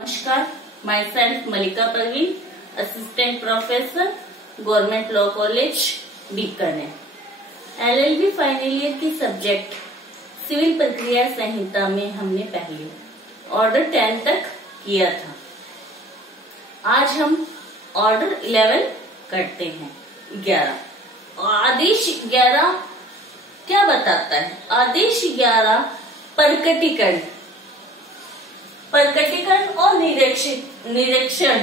नमस्कार, myself Malika Parveen, assistant professor, government law college Bikaner. LLB final year की subject civil प्रक्रिया संहिता में हमने पहले ऑर्डर 10 तक किया था। आज हम ऑर्डर 11 करते हैं। 11 आदेश 11 क्या बताता है? आदेश 11 प्रकटीकरण और निरीक्षण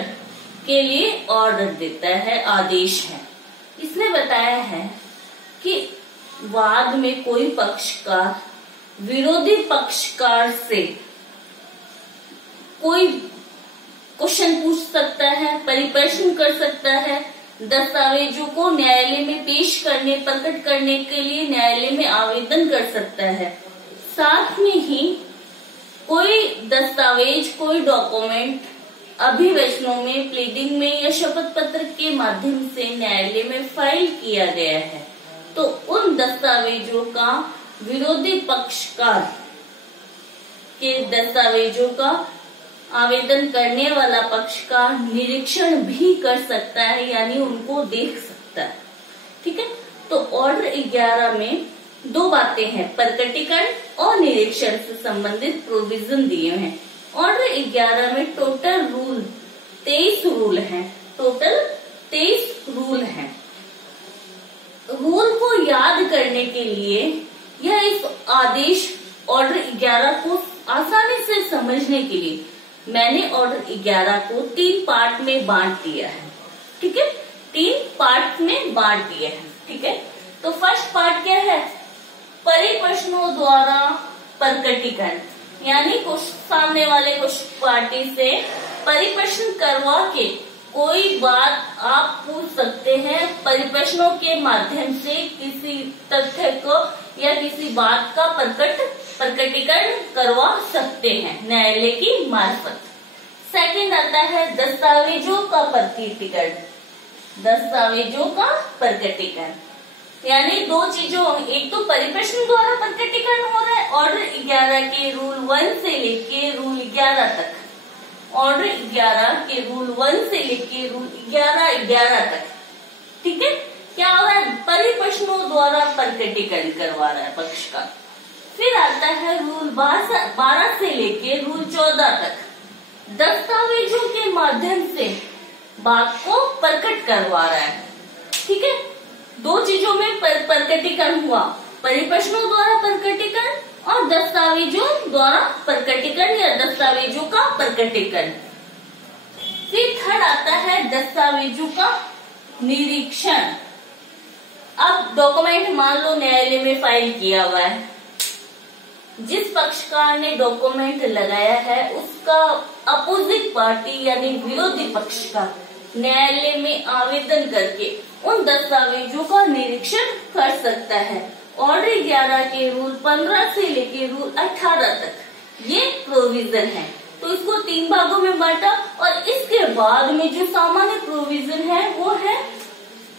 के लिए ऑर्डर देता है, आदेश है। इसने बताया है कि वाद में कोई पक्षकार विरोधी पक्षकार से कोई क्वेश्चन पूछ सकता है, परिप्रश्न कर सकता है, दस्तावेजों को न्यायालय में पेश करने, प्रकट करने के लिए न्यायालय में आवेदन कर सकता है। साथ में ही कोई दस्तावेज, कोई डॉक्यूमेंट अभिवचनों में, प्लीडिंग में या शपथ पत्र के माध्यम से न्यायालय में फाइल किया गया है, तो उन दस्तावेजों का विरोधी पक्षकार के दस्तावेजों का आवेदन करने वाला पक्षकार निरीक्षण भी कर सकता है, यानी उनको देख सकता है। ठीक है, तो ऑर्डर 11 में दो बातें हैं, प्रकटीकरण और निरीक्षण से संबंधित प्रोविजन दिए हैं। ऑर्डर 11 में टोटल रूल 23 रूल हैं। टोटल 23 रूल हैं। रूल को याद करने के लिए या इस आदेश ऑर्डर 11 को आसानी से समझने के लिए मैंने ऑर्डर 11 को 3 पार्ट में बांट दिया है। ठीक है, 3 पार्ट में बांट दिया है। ठीक है, तो फर्स्ट पार्ट क्या है? परिप्रश्नों द्वारा प्रकटीकरण, यानी सामने वाले कुछ पार्टी से परिप्रश्न करवा के कोई बात आप पूछ सकते हैं। परिप्रश्नों के माध्यम से किसी तथ्य को या किसी बात का प्रकटीकरण करवा सकते हैं न्यायालय की मार्फत। सेकंड आता है दस्तावेजों का प्रकटीकरण। दस्तावेजों का प्रकटीकरण यानी दो चीजों, एक तो परिप्रश्न द्वारा प्रकटीकरण हो रहा है ऑर्डर 11 के रूल 1 से लेके रूल 11 तक। ऑर्डर 11 के रूल 1 से लेके रूल 11 तक। ठीक है, क्या हो रहा है? परिप्रश्नों द्वारा प्रकटीकरण करवा रहा है पक्षकार। फिर आता है रूल 12 से लेके रूल 14 तक, दस्तावेजों के माध्यम से बात को प्रकट करवा रहा है। ठीक है, दो चीजों में प्रकटीकरण हुआ, परिप्रश्नों द्वारा प्रकटीकरण और दस्तावेजों द्वारा प्रकटीकरण या दस्तावेजों का प्रकटीकरण। फिर थर्ड आता है दस्तावेजों का निरीक्षण। अब डॉक्यूमेंट मान लो न्यायालय में फाइल किया हुआ है, जिस पक्षकार ने डॉक्यूमेंट लगाया है उसका अपोजिट पार्टी यानी विरोधी पक्षकार न्यायालय में आवेदन करके उन दस्तावेजों का निरीक्षण कर सकता है। ऑर्डर 11 के रूल 15 से लेके रूल 18 तक ये प्रोविजन है। तो इसको 3 भागों में बांटा और इसके बाद में जो सामान्य प्रोविजन है वो है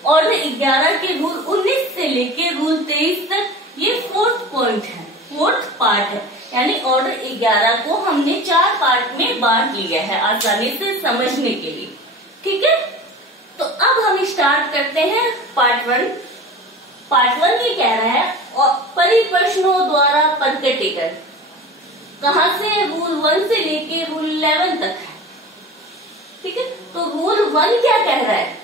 ऑर्डर 11 के रूल 19 से लेके रूल 23 तक। ये 4th पॉइंट है, 4th पार्ट है, यानी ऑर्डर 11 को हमने 4 पार्ट में बांट लिया है आसानी से समझने के लिए। ठीक है, तो अब हम स्टार्ट करते हैं पार्ट 1। पार्ट 1 ये कह रहा है और परिप्रश्नों द्वारा प्रकटीकरण कहाँ से? रूल 1 से लेके रूल 11 तक है। ठीक है, तो रूल 1 क्या कह रहा है?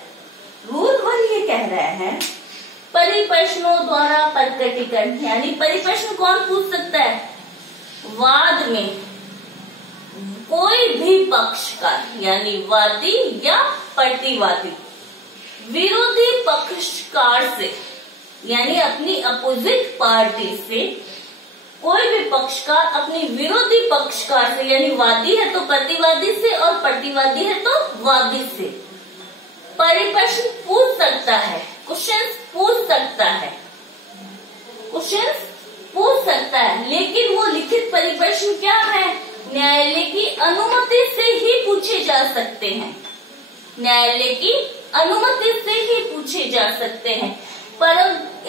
रूल 1 ये कह रहा है परिप्रश्नों द्वारा प्रकटीकरण, यानी परिप्रश्न कौन पूछ सकता है? वाद में कोई भी पक्षकार यानी वादी या प्रतिवादी विरोधी पक्षकार से यानी अपनी अपोजिट पार्टी से, कोई भी पक्षकार अपनी विरोधी पक्षकार से, यानी वादी है तो प्रतिवादी से और प्रतिवादी है तो वादी से परिप्रश्न पूछ सकता है, क्वेश्चन पूछ सकता है, क्वेश्चन पूछ सकता है। लेकिन वो लिखित परिप्रश्न क्या है? न्यायालय की अनुमति से ही पूछे जा सकते हैं। न्यायालय की अनुमति से ही पूछे जा सकते हैं। पर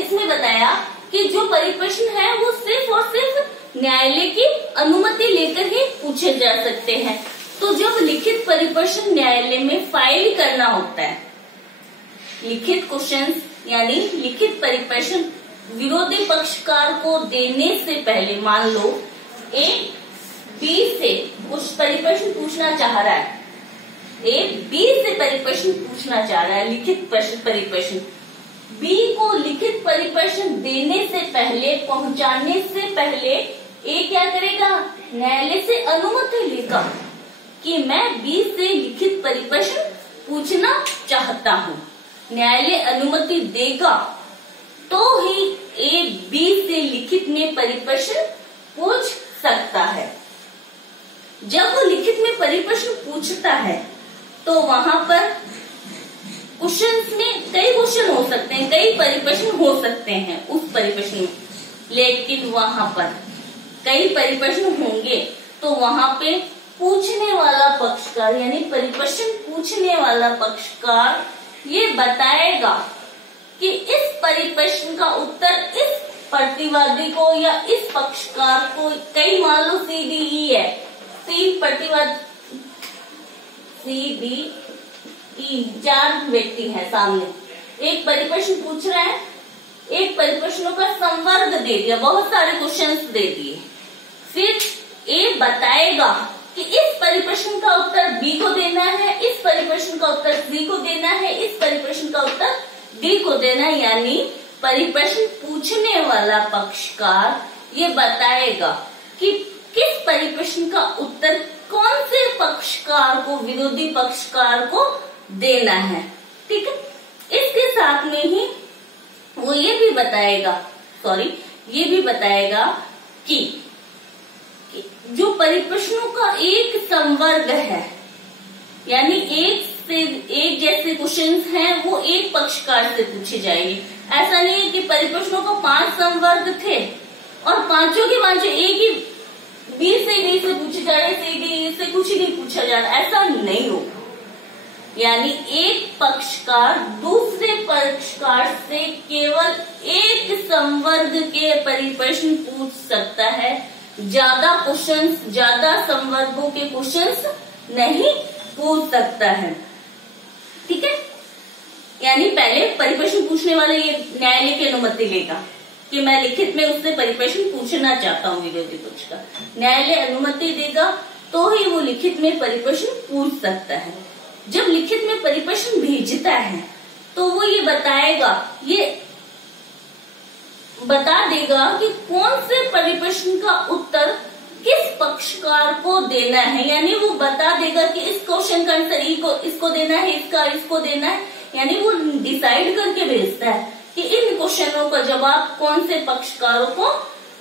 इसने बताया कि जो परिप्रश्न है वो सिर्फ और सिर्फ न्यायालय की अनुमति लेकर ही पूछे जा सकते हैं। तो जब लिखित परिप्रश्न न्यायालय में फाइल करना होता है, लिखित क्वेश्चंस यानी लिखित परिप्रश्न विरोधी पक्षकार को देने से पहले, मान लो ए बी से कुछ परिप्रश्न पूछना चाह रहा है, ए बी से परिप्रश्न पूछना चाह रहा है, लिखित परिप्रश्न, बी को लिखित परिप्रश्न देने से पहले, पहुंचाने से पहले ए क्या करेगा, न्यायालय से अनुमति लेगा कि मैं बी से लिखित परिप्रश्न पूछना चाहता हूँ। न्यायालय अनुमति देगा तो ही ए बी से लिखित में परिप्रश्न पूछ सकता है। जब वो लिखित में परिप्रश्न पूछता है तो वहां पर क्वेश्चंस में कई क्वेश्चन हो सकते हैं, कई परिप्रश्न हो सकते हैं उस परिप्रश्न में, लेकिन वहां पर कई परिप्रश्न होंगे तो वहां पे पूछने वाला पक्षकार यानी परिप्रश्न पूछने वाला पक्षकार ये बताएगा कि इस परिप्रश्न का उत्तर इस प्रतिवादी को या इस पक्षकार को, कई मान लो सी डी ई है, तीन प्रतिवादी सी डी ई 4 व्यक्ति है सामने, एक परिप्रश्न पूछ रहा है, एक परिप्रश्नों का संवर्ग दे दिया, बहुत सारे क्वेश्चंस दे दिए, फिर ए बताएगा कि इस परिप्रश्न का उत्तर बी को देना है, इस परिप्रश्न का उत्तर सी को देना है, इस परिप्रश्न का उत्तर डी को देना है, यानी परिप्रश्न पूछने वाला पक्षकार ये बताएगा कि किस परिप्रश्न का उत्तर कौन से पक्षकार को, विरोधी पक्षकार को देना है। ठीक है, इसके साथ में ही वो ये भी बताएगा कि जो परिप्रश्नों का एक संवर्ग है, यानी एक जैसे क्वेश्चंस हैं वो एक पक्षकार से पूछे जाएंगे। ऐसा नहीं है कि परिप्रश्नों का 5 संवर्ग थे और पांचों के पांचों एक ही बी से डी से पूछे जा रहे, सी डी से कुछ नहीं पूछा जा रहा, ऐसा नहीं होगा। यानी एक पक्षकार दूसरे पक्षकार से केवल एक संवर्ग के परिप्रश्न पूछ सकता है, ज्यादा क्वेश्चंस, ज्यादा संवर्गों के क्वेश्चंस नहीं पूछ सकता है। ठीक है, यानी पहले परिप्रश्न पूछने वाले ये न्यायालय की अनुमति लेगा कि मैं लिखित में उससे परिप्रश्न पूछना चाहता हूँ विरोधी पक्ष का, न्यायालय अनुमति देगा तो ही वो लिखित में परिप्रश्न पूछ सकता है। जब लिखित में परिप्रश्न भेजता है तो वो ये बता देगा कि कौन से परिप्रश्न का उत्तर किस पक्षकार को देना है, यानी वो बता देगा कि इस क्वेश्चन का आंसर इसको देना है, इसको देना है, यानी वो डिसाइड करके भेजता है कि इन क्वेश्चनों का जवाब कौन से पक्षकारों को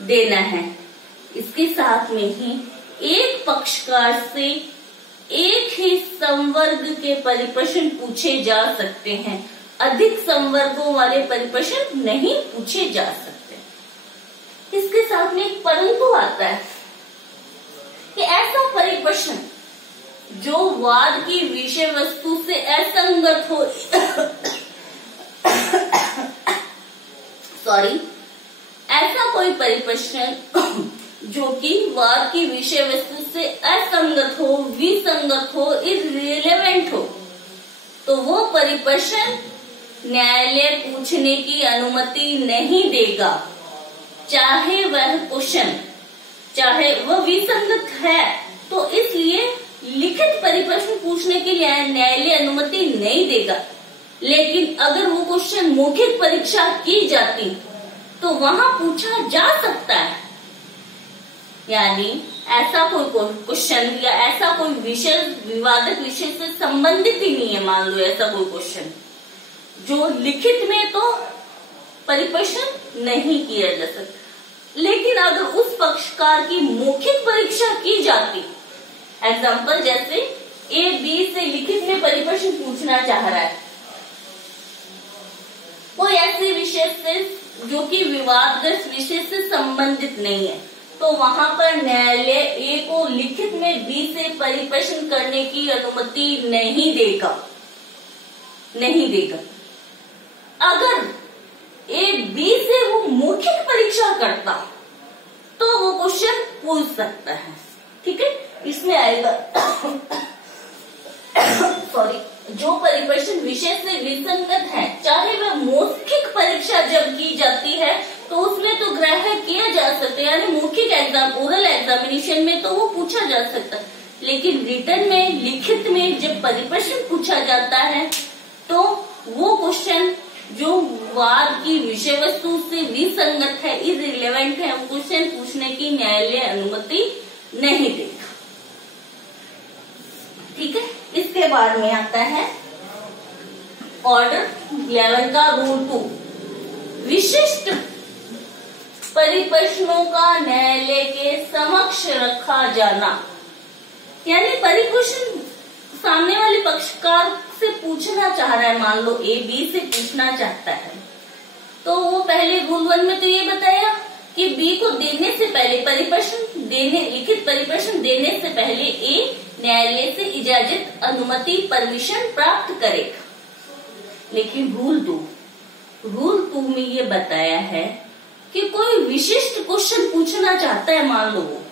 देना है। इसके साथ में ही एक पक्षकार से एक ही संवर्ग के परिप्रश्न पूछे जा सकते हैं, अधिक संवर्गों वाले परिप्रश्न नहीं पूछे जा सकते। इसके साथ में एक परंतु आता है कि ऐसा परिप्रश्न जो वाद की विषय वस्तु से असंगत हो ऐसा कोई परिप्रश्न जो कि वाद की विषय वस्तु से असंगत हो, विसंगत हो, इररिलेवेंट हो, तो वो परिप्रश्न न्यायालय पूछने की अनुमति नहीं देगा, चाहे वह विसंगत है। तो इसलिए लिखित परिप्रश्न पूछने के लिए न्यायालय अनुमति नहीं देगा। लेकिन अगर वो क्वेश्चन मौखिक परीक्षा की जाती तो वहां पूछा जा सकता है, यानी ऐसा कोई क्वेश्चन या ऐसा कोई विषय विवादित विषय से संबंधित ही नहीं है, मान लो ऐसा कोई क्वेश्चन जो लिखित में तो परिप्रश्न नहीं किया जा सकता, लेकिन अगर उस पक्षकार की मौखिक परीक्षा की जाती, एग्जाम्पल जैसे ए बी से लिखित में परिप्रश्न पूछना चाह रहा है, कोई ऐसे विषय से जो कि विवादग्रस्त विषय से संबंधित नहीं है, तो वहां पर न्यायालय ए को लिखित में बी से परिप्रश्न करने की अनुमति नहीं देगा। अगर ए बी से वो मौखिक परीक्षा करता तो वो क्वेश्चन पूछ सकता है। ठीक है, इसमें आएगा सॉरी, जो परिप्रश्न विषय से विसंगत है, चाहे वह मौखिक परीक्षा जब की जाती है तो उसमें तो ग्राह्य किया जा सकता है, यानी मौखिक एग्जाम, ओरल एग्जामिनेशन में तो वो पूछा जा सकता है, लेकिन रिटर्न में, लिखित में जब परिप्रश्न पूछा जाता है तो वो क्वेश्चन जो वाद की विषय वस्तु से विसंगत है, इररिलेवेंट है, क्वेश्चन पूछने की न्यायालय अनुमति नहीं देता। ठीक है, इसके बाद में आता है ऑर्डर 11 का रूल 2, विशिष्ट परिप्रश्नों का न्यायालय के समक्ष रखा जाना। यानी परिप्रश्न सामने वाले पक्षकार से पूछना चाह रहा है, मान लो ए बी से पूछना चाहता है, तो वो पहले रूल 1 में तो ये बताया कि बी को देने से पहले परिप्रश्न देने, लिखित परिप्रश्न देने से पहले ए न्यायालय से इजाजत, अनुमति, परमिशन प्राप्त करेगा। लेकिन रूल 2 में ये बताया है कि कोई विशिष्ट क्वेश्चन पूछना चाहता है, मान लो वो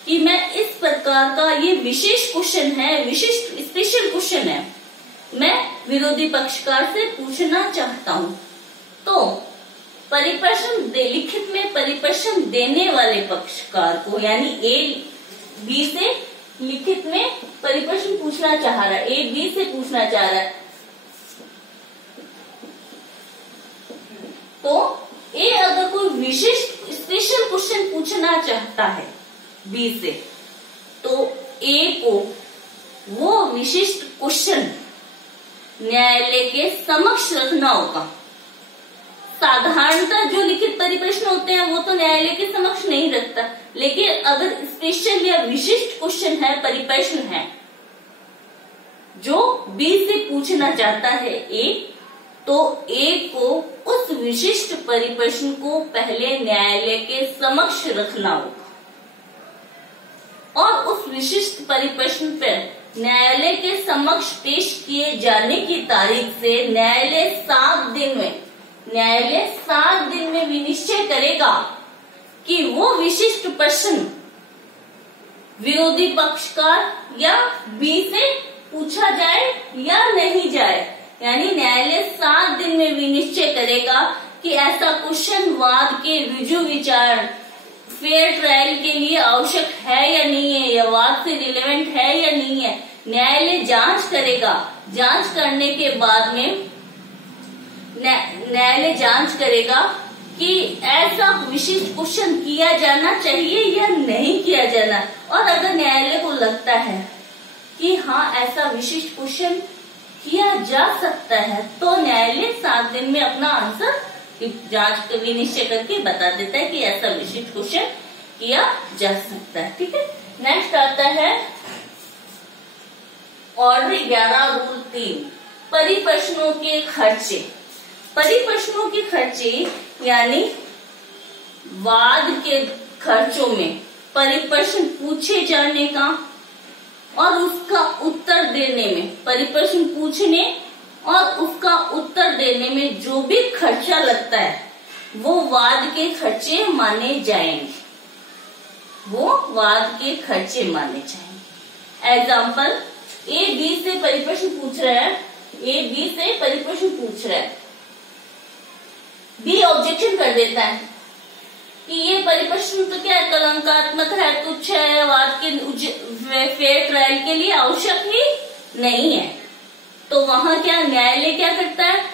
कि मैं इस प्रकार का, ये विशेष क्वेश्चन है, विशिष्ट स्पेशल क्वेश्चन है, मैं विरोधी पक्षकार से पूछना चाहता हूं, तो परिप्रश्न लिखित में परिप्रश्न देने वाले पक्षकार को, यानी ए बी से लिखित में परिप्रश्न पूछना चाह रहा है, ए बी से पूछना चाह रहा है, तो ए अगर कोई विशिष्ट स्पेशल क्वेश्चन पूछना चाहता है बी से, तो ए को वो विशिष्ट क्वेश्चन न्यायालय के समक्ष रखना होगा। साधारणतः जो लिखित परिप्रश्न होते हैं वो तो न्यायालय के समक्ष नहीं रखता, लेकिन अगर स्पेशल या विशिष्ट क्वेश्चन है, परिप्रश्न है जो बी से पूछना चाहता है ए, तो ए को उस विशिष्ट परिप्रश्न को पहले न्यायालय के समक्ष रखना होगा और उस विशिष्ट परिप्रश्न पर न्यायालय के समक्ष पेश किए जाने की तारीख से न्यायालय 7 दिन में विनिश्चय करेगा कि वो विशिष्ट प्रश्न विरोधी पक्षकार या बी से पूछा जाए या नहीं जाए। यानी न्यायालय 7 दिन में विनिश्चय करेगा कि ऐसा क्वेश्चन वाद के रुजु विचार, फेयर ट्रायल के लिए आवश्यक है या नहीं है, या वाद से रिलेवेंट है या नहीं है। न्यायालय जांच करेगा, जांच करने के बाद में न्यायालय जांच करेगा कि ऐसा विशिष्ट क्वेश्चन किया जाना चाहिए या नहीं किया जाना, और अगर न्यायालय को लगता है कि हाँ ऐसा विशिष्ट क्वेश्चन किया जा सकता है, तो न्यायालय 7 दिन में अपना आंसर जांच विनिश्चय करके बता देता है कि ऐसा विशिष्ट क्वेश्चन किया जा सकता है। ठीक है, नेक्स्ट आता है ऑर्डर 11 रूल 3, परिप्रश्नों के खर्चे। परिप्रश्नों के खर्चे यानी वाद के खर्चों में परिप्रश्न पूछे जाने का और उसका उत्तर देने में, परिप्रश्न पूछने और उसका उत्तर देने में जो भी खर्चा लगता है वो वाद के खर्चे माने जाएंगे, वो वाद के खर्चे माने जाएंगे। एग्जाम्पल, ए बी से परिप्रश्न पूछ रहा है, ए बी से परिप्रश्न पूछ रहा है, बी ऑब्जेक्शन कर देता है कि ये परिप्रश्न तो क्या कलंकात्मक है, तुच्छ है, वाद के फेयर ट्रायल के लिए आवश्यक ही नहीं है। तो वहां क्या न्यायालय क्या करता है,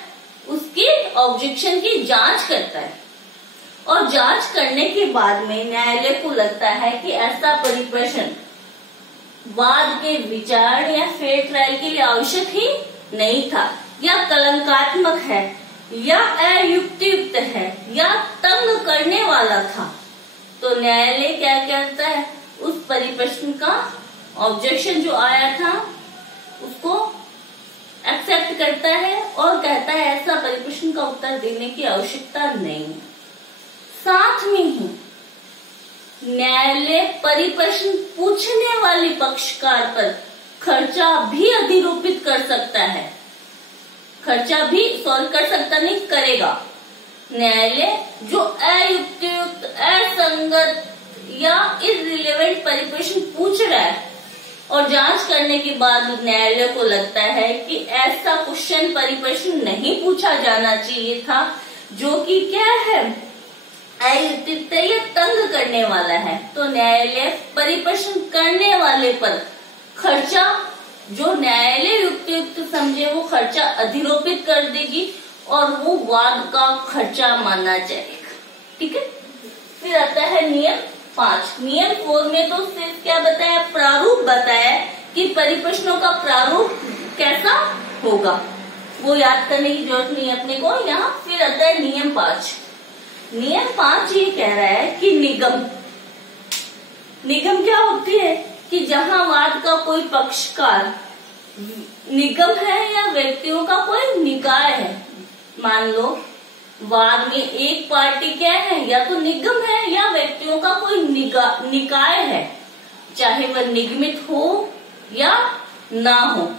उसके ऑब्जेक्शन की जांच करता है, और जांच करने के बाद में न्यायालय को लगता है कि ऐसा परिप्रश्न वाद के विचार या फेयर ट्रायल के लिए आवश्यक ही नहीं था, या कलंकात्मक है, या अयुक्तियुक्त है, या तंग करने वाला था, तो न्यायालय क्या करता है, उस परिप्रश्न का ऑब्जेक्शन जो आया था उसको एक्सेप्ट करता है और कहता है ऐसा परिप्रश्न का उत्तर देने की आवश्यकता नहीं। साथ में ही न्यायालय परिप्रश्न पूछने वाले पक्षकार पर खर्चा भी अधिरोपित कर सकता है, खर्चा भी सॉल्व कर सकता नहीं, करेगा। न्यायालय जो अयुक्तियुक्त, असंगत या इररिलेवेंट परिप्रश्न पूछ रहा है और जांच करने के बाद न्यायालय को लगता है कि ऐसा क्वेश्चन परिप्रश्न नहीं पूछा जाना चाहिए था, जो कि क्या है, अयुक्तिक तंग करने वाला है, तो न्यायालय परिप्रश्न करने वाले पर खर्चा जो न्यायालय युक्त समझे वो खर्चा अधिरोपित कर देगी और वो वाद का खर्चा माना जाएगा। ठीक है। फिर आता है नियम 5। नियम 4 में तो सिर्फ क्या बताया, प्रारूप बताया कि परिप्रश्नों का प्रारूप कैसा होगा, वो याद करने की जरूरत नहीं है अपने को यहाँ। फिर आता है नियम 5। नियम 5 ये कह रहा है कि निगम क्या होती है कि जहां वाद का कोई पक्षकार निगम है या व्यक्तियों का कोई निकाय है। मान लो वाद में एक पार्टी क्या है, या तो निगम है या व्यक्तियों का कोई निकाय है, चाहे वह निगमित हो या ना हो,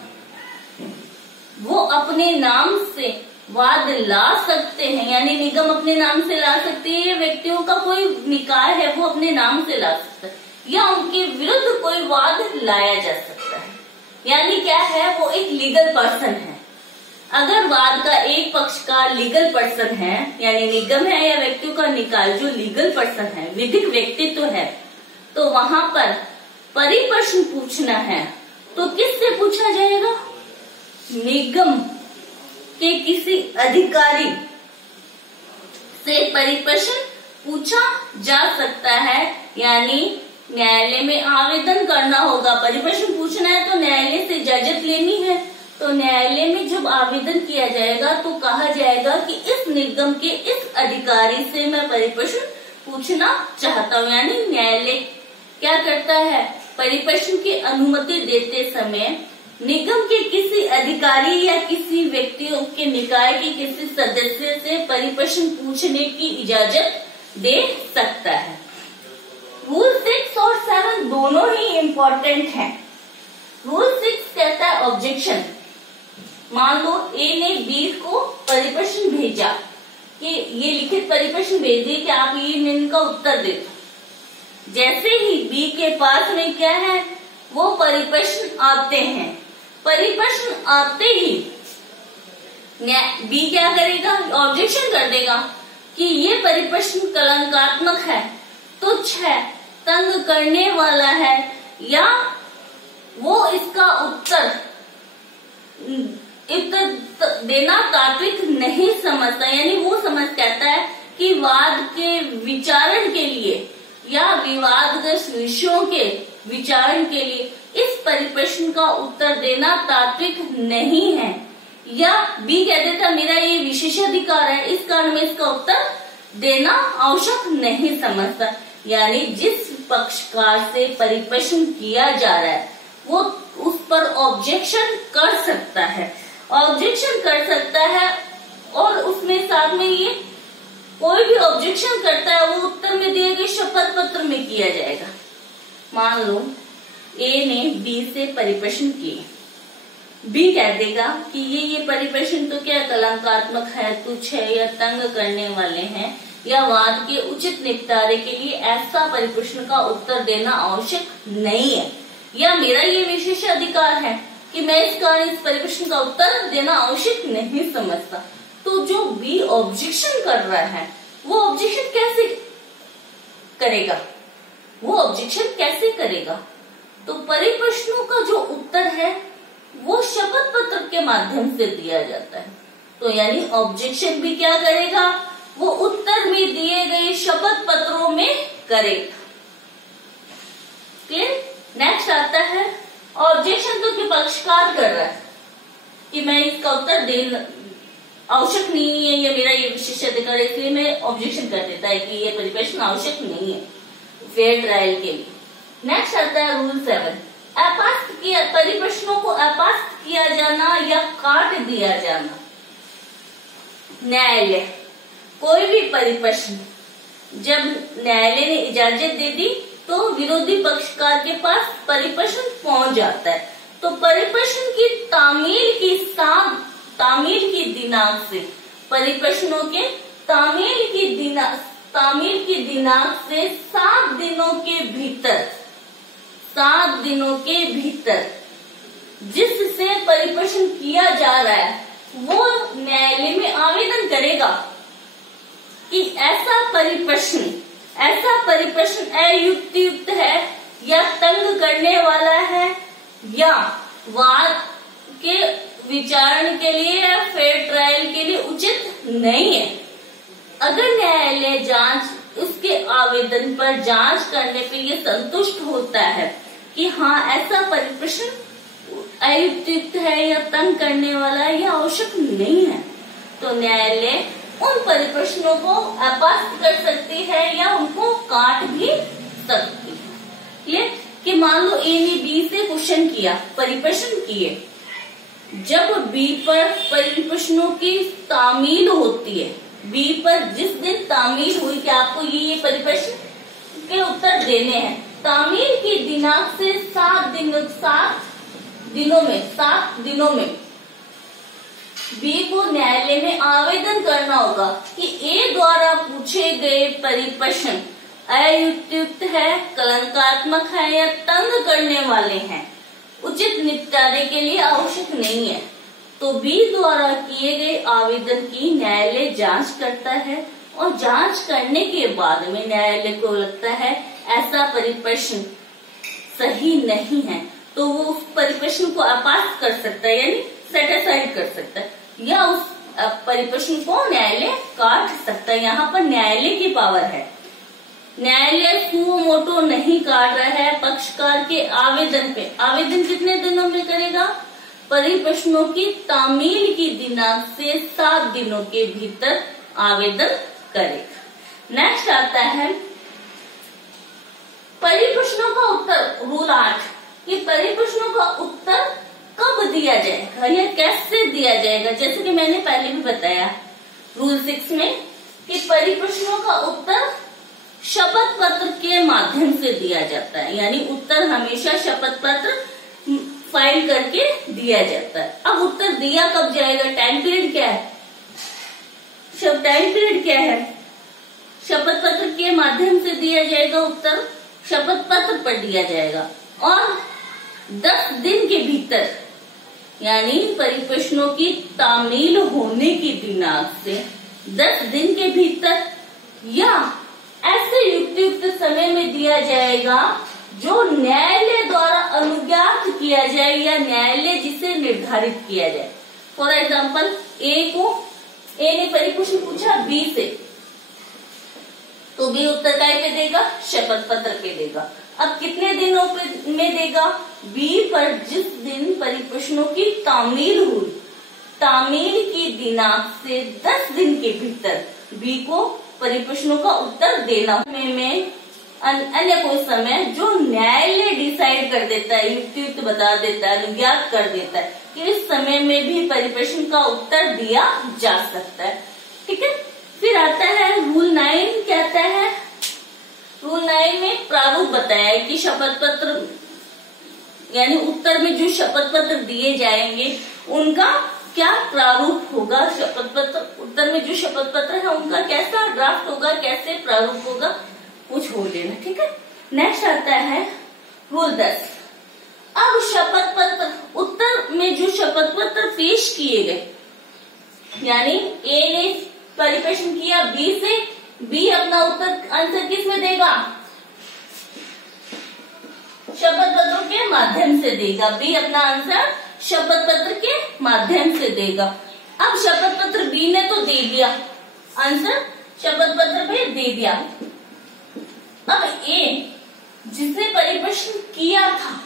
वो अपने नाम से वाद ला सकते हैं। यानी निगम अपने नाम से ला सकते हैं, या व्यक्तियों का कोई निकाय है वो अपने नाम से ला सकता है, या उनके विरुद्ध कोई वाद लाया जा सकता है। यानी क्या है, वो एक लीगल पर्सन है। अगर वाद का एक पक्षकार लीगल पर्सन है, यानी निगम है या व्यक्तियों का निकाय जो लीगल पर्सन है, विधिक व्यक्तित्व है, तो वहां पर परिप्रश्न पूछना है तो किससे पूछा जाएगा, निगम के किसी अधिकारी से परिप्रश्न पूछा जा सकता है। यानी न्यायालय में आवेदन करना होगा, परिप्रश्न पूछना है तो न्यायालय से इजाजत लेनी है, तो न्यायालय में जब आवेदन किया जाएगा तो कहा जाएगा कि इस निगम के इस अधिकारी से मैं परिप्रश्न पूछना चाहता हूँ। यानी न्यायालय क्या करता है, परिप्रश्न की अनुमति देते समय निगम के किसी अधिकारी या किसी व्यक्तियों के निकाय के किसी सदस्य से परिप्रश्न पूछने की इजाजत दे सकता है। रूल 6 और 7 दोनों ही इम्पोर्टेंट हैं। रूल 6 कहता है ऑब्जेक्शन। मान लो ए ने बी को परिप्रश्न भेजा कि ये लिखित परिप्रश्न भेज दिए कि आप ये इनका उत्तर दे दो। जैसे ही बी के पास में क्या है, वो परिप्रश्न आते हैं, परिप्रश्न आते ही बी क्या करेगा, ऑब्जेक्शन कर देगा कि ये परिप्रश्न कलंकात्मक है, तुच्छ है, तंग करने वाला है, या वो इसका उत्तर देना तात्विक नहीं समझता। यानी वो समझ कहता है कि वाद के विचारण के लिए या विवादग्रस्त विषयों के विचारण के लिए इस परिप्रश्न का उत्तर देना तात्विक नहीं है, या बी कह देता मेरा ये विशेषाधिकार है, इस कारण में इसका उत्तर देना आवश्यक नहीं समझता। यानी जिस पक्षकार से परिप्रश्न किया जा रहा है वो उस पर ऑब्जेक्शन कर सकता है, ऑब्जेक्शन कर सकता है, और उसमें साथ में ये कोई भी ऑब्जेक्शन करता है वो उत्तर में दिए गए शपथ पत्र में किया जाएगा। मान लो ए ने बी से परिप्रश्न किए, बी कह देगा कि ये परिप्रश्न तो क्या कलंकात्मक है, तुच्छ है, या तंग करने वाले हैं, या वाद के उचित निपटारे के लिए ऐसा परिप्रश्न का उत्तर देना आवश्यक नहीं है, या मेरा ये विशेष अधिकार है कि मैं इस कारण इस परिप्रश्न का उत्तर देना आवश्यक नहीं समझता। तो जो बी ऑब्जेक्शन कर रहा है वो ऑब्जेक्शन कैसे करेगा, वो ऑब्जेक्शन कैसे करेगा, तो परिप्रश्नों का जो उत्तर है वो शपथ पत्र के माध्यम से दिया जाता है। तो यानी ऑब्जेक्शन भी क्या करेगा, वो उत्तर में दिए गए शपथ पत्रों में करेगा। क्लियर। नेक्स्ट आता है ऑब्जेक्शन तो पक्षकार कर रहा है कि मैं इसका उत्तर देना आवश्यक नहीं है, या मेरा ये विशेष अधिकार है, इसलिए मैं ऑब्जेक्शन कर देता है कि ये परिप्रश्न आवश्यक नहीं है फेयर ट्रायल के लिए। नेक्स्ट आता है रूल 7, अपास्त किया परिप्रश्नों को अपास्त किया जाना या काट दिया जाना। न्यायालय कोई भी परिप्रश्न जब न्यायालय ने इजाजत दे दी तो विरोधी पक्षकार के पास परिप्रश्न पहुंच जाता है, तो परिप्रश्न की तामील की दिनांक से परिप्रश्नों के तामील की तामील की दिनांक से 7 दिनों के भीतर, 7 दिनों के भीतर जिससे परिप्रश्न किया जा रहा है वो न्यायालय में आवेदन करेगा कि ऐसा परिप्रश्न अयुक्तियुक्त है या तंग करने वाला है या वाद के विचारण के लिए या फेयर ट्रायल के लिए उचित नहीं है। अगर न्यायालय जांच उसके आवेदन पर जांच करने पे ये संतुष्ट होता है कि हाँ ऐसा परिप्रश्न अयुक्तियुक्त है या तंग करने वाला है या आवश्यक नहीं है, तो न्यायालय उन परिप्रश्नों को अपास्त कर सकती है या उनको काट भी सकती है। ये कि मान लो ए ने बी से क्वेश्चन किया, परिप्रश्न किए, जब बी पर परिप्रश्नों की तामील होती है, बी पर जिस दिन तामील हुई कि आपको ये परिप्रश्न के उत्तर देने हैं, तामील की दिनांक से 7 दिनों में बी को न्यायालय में आवेदन करना होगा कि ए द्वारा पूछे गए परिप्रश्न अयुक्तियुक्त है, कलंकात्मक है या तंग करने वाले हैं, उचित निपटारे के लिए आवश्यक नहीं है। तो बी द्वारा किए गए आवेदन की न्यायालय जांच करता है और जांच करने के बाद में न्यायालय को लगता है ऐसा परिप्रश्न सही नहीं है, तो वो उस परिप्रश्न को अपास्त कर सकता है यानी सेटिसाइड कर सकता है या उस परिप्रश्न को न्यायालय काट सकता है। यहाँ पर न्यायालय की पावर है। न्यायालय सुओ मोटो नहीं काट रहा है पक्षकार के आवेदन पे। आवेदन कितने दिनों में करेगा? परिप्रश्नों की तामील की दिनांक से 7 दिनों के भीतर आवेदन करेगा। नेक्स्ट आता है परिप्रश्नों का उत्तर। रूल 8 कि परिप्रश्नों का उत्तर कब दिया जाएगा या कैसे दिया जाएगा। जैसे कि मैंने पहले भी बताया रूल 6 में कि परिप्रश्नों का उत्तर शपथ पत्र के माध्यम से दिया जाता है, यानी उत्तर हमेशा शपथ पत्र फाइल करके दिया जाता है। अब उत्तर दिया कब जाएगा? टाइम पीरियड क्या है? टाइम पीरियड क्या है? शपथ पत्र के माध्यम से दिया जाएगा उत्तर, शपथ पत्र पर दिया जाएगा और 10 दिन के भीतर, यानी परिप्रश्नों की तामील होने की दिनांक से 10 दिन के भीतर या ऐसे युक्त समय में दिया जाएगा जो न्यायालय द्वारा अनुज्ञात किया जाए या न्यायालय जिसे निर्धारित किया जाए। फॉर एग्जाम्पल ए ने परिप्रश्न पूछा बी से, तो बी उत्तर काय पे देगा? शपथ पत्र पे देगा। अब कितने दिनों में देगा? बी पर जिस दिन परिप्रश्नों की तामील हुई, तामील की दिनांक से 10 दिन के भीतर बी को परिप्रश्नों का उत्तर देना में अन्य कोई समय जो न्यायालय डिसाइड कर देता है, युक्त बता देता है, अनुज्ञात कर देता है कि इस समय में भी परिप्रश्न का उत्तर दिया जा सकता है। ठीक है। फिर आता है रूल 9 कहता है, रूल 9 में प्रारूप बताया है कि शपथ पत्र यानी उत्तर में जो शपथ पत्र दिए जाएंगे उनका क्या प्रारूप होगा। शपथ पत्र उत्तर में जो शपथ पत्र है उनका कैसा ड्राफ्ट होगा, कैसे प्रारूप होगा, कुछ हो लेना। ठीक है। नेक्स्ट आता है रूल 10। अब शपथ पत्र उत्तर में जो शपथ पत्र पेश किए गए, यानी ए ने परिप्रश्न किया बी से, बी अपना उत्तर आंसर किस में देगा? शपथ पत्रों के माध्यम से देगा। बी अपना आंसर शपथ पत्र के माध्यम से देगा। अब शपथ पत्र बी ने तो दे दिया, आंसर शपथ पत्र पे दे दिया। अब ए जिसने परिप्रश्न किया था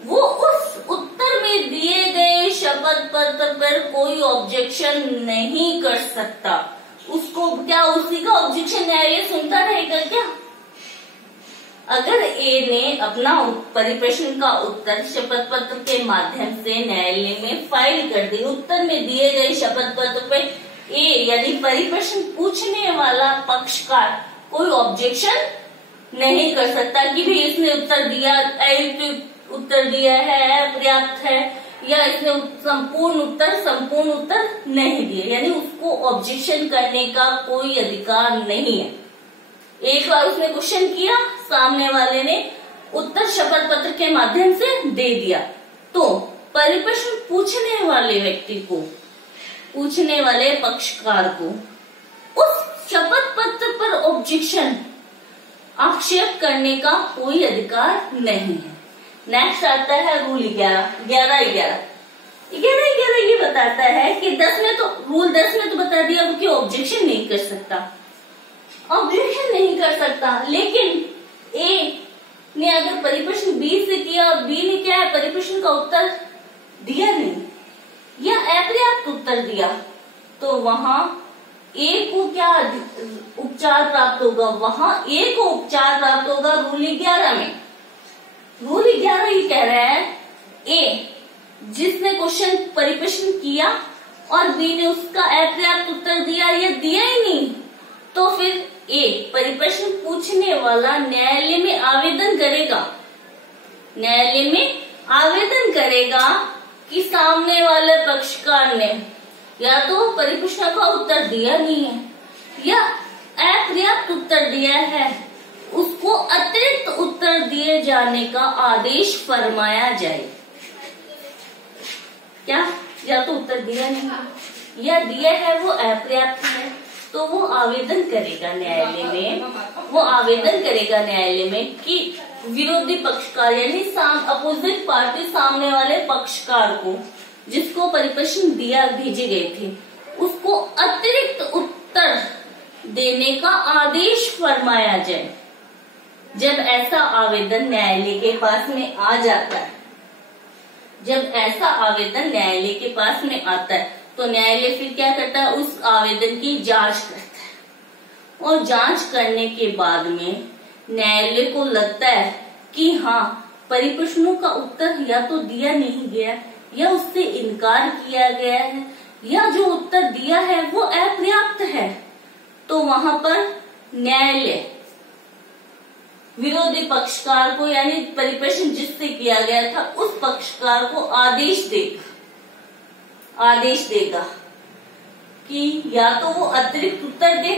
वो उस उत्तर में दिए गए शपथ पत्र पर कोई ऑब्जेक्शन नहीं कर सकता। उसको क्या उसी का ऑब्जेक्शन न्यायालय सुनता रहेगा क्या? अगर ए ने अपना परिप्रश्न का उत्तर शपथ पत्र के माध्यम से न्यायालय में फाइल कर दी, उत्तर में दिए गए शपथ पत्र पे ए यानी परिप्रश्न पूछने वाला पक्षकार कोई ऑब्जेक्शन नहीं कर सकता कि भी इसने उत्तर दिया, उत्तर दिया है, पर्याप्त है या इसने संपूर्ण उत्तर नहीं दिए, यानी उसको ऑब्जेक्शन करने का कोई अधिकार नहीं है। एक बार उसने क्वेश्चन किया, सामने वाले ने उत्तर शपथ पत्र के माध्यम से दे दिया, तो परिप्रश्न पूछने वाले व्यक्ति को, पूछने वाले पक्षकार को उस शपथ पत्र पर ऑब्जेक्शन, आक्षेप करने का कोई अधिकार नहीं है। नेक्स्ट आता है रूल 11 ये बताता है कि 10 में तो रूल 10 में तो बता दिया कि ऑब्जेक्शन नहीं कर सकता, लेकिन ए ने अगर परिप्रश्न बी से किया और बी ने क्या है, परिप्रश्न का उत्तर दिया नहीं या अपर्याप्त उत्तर दिया, तो वहां ए को क्या उपचार प्राप्त होगा, वहां ए को उपचार प्राप्त होगा रूल 11 में। रूल 11 ये कह रहा है ए जिसने क्वेश्चन परिप्रश्न किया और बी ने उसका अपर्याप्त उत्तर दिया या दिया ही नहीं, तो फिर ए परिप्रश्न पूछने वाला न्यायालय में आवेदन करेगा कि सामने वाले पक्षकार ने या तो परिप्रश्न का उत्तर दिया नहीं है या अपर्याप्त उत्तर दिया है, उसको अतिरिक्त उत्तर दिए जाने का आदेश फरमाया जाए। क्या, या तो उत्तर दिया नहीं है या दिया है वो अपर्याप्त है, तो वो आवेदन करेगा न्यायालय में कि विरोधी पक्षकार यानी अपोजिट पार्टी, सामने वाले पक्षकार को जिसको परिप्रश्न भेजे गए थे, उसको अतिरिक्त उत्तर देने का आदेश फरमाया जाए। जब ऐसा आवेदन न्यायालय के पास में आ जाता है, तो न्यायालय फिर क्या करता है, उस आवेदन की जांच करता है और जांच करने के बाद में न्यायालय को लगता है कि हाँ परिप्रश्नों का उत्तर या तो दिया नहीं गया या उससे इनकार किया गया है या जो उत्तर दिया है वो अपर्याप्त है, तो वहां पर न्यायालय विरोधी पक्षकार को यानी परिप्रश्न जिससे किया गया था उस पक्षकार को आदेश देगा कि या तो वो अतिरिक्त उत्तर दे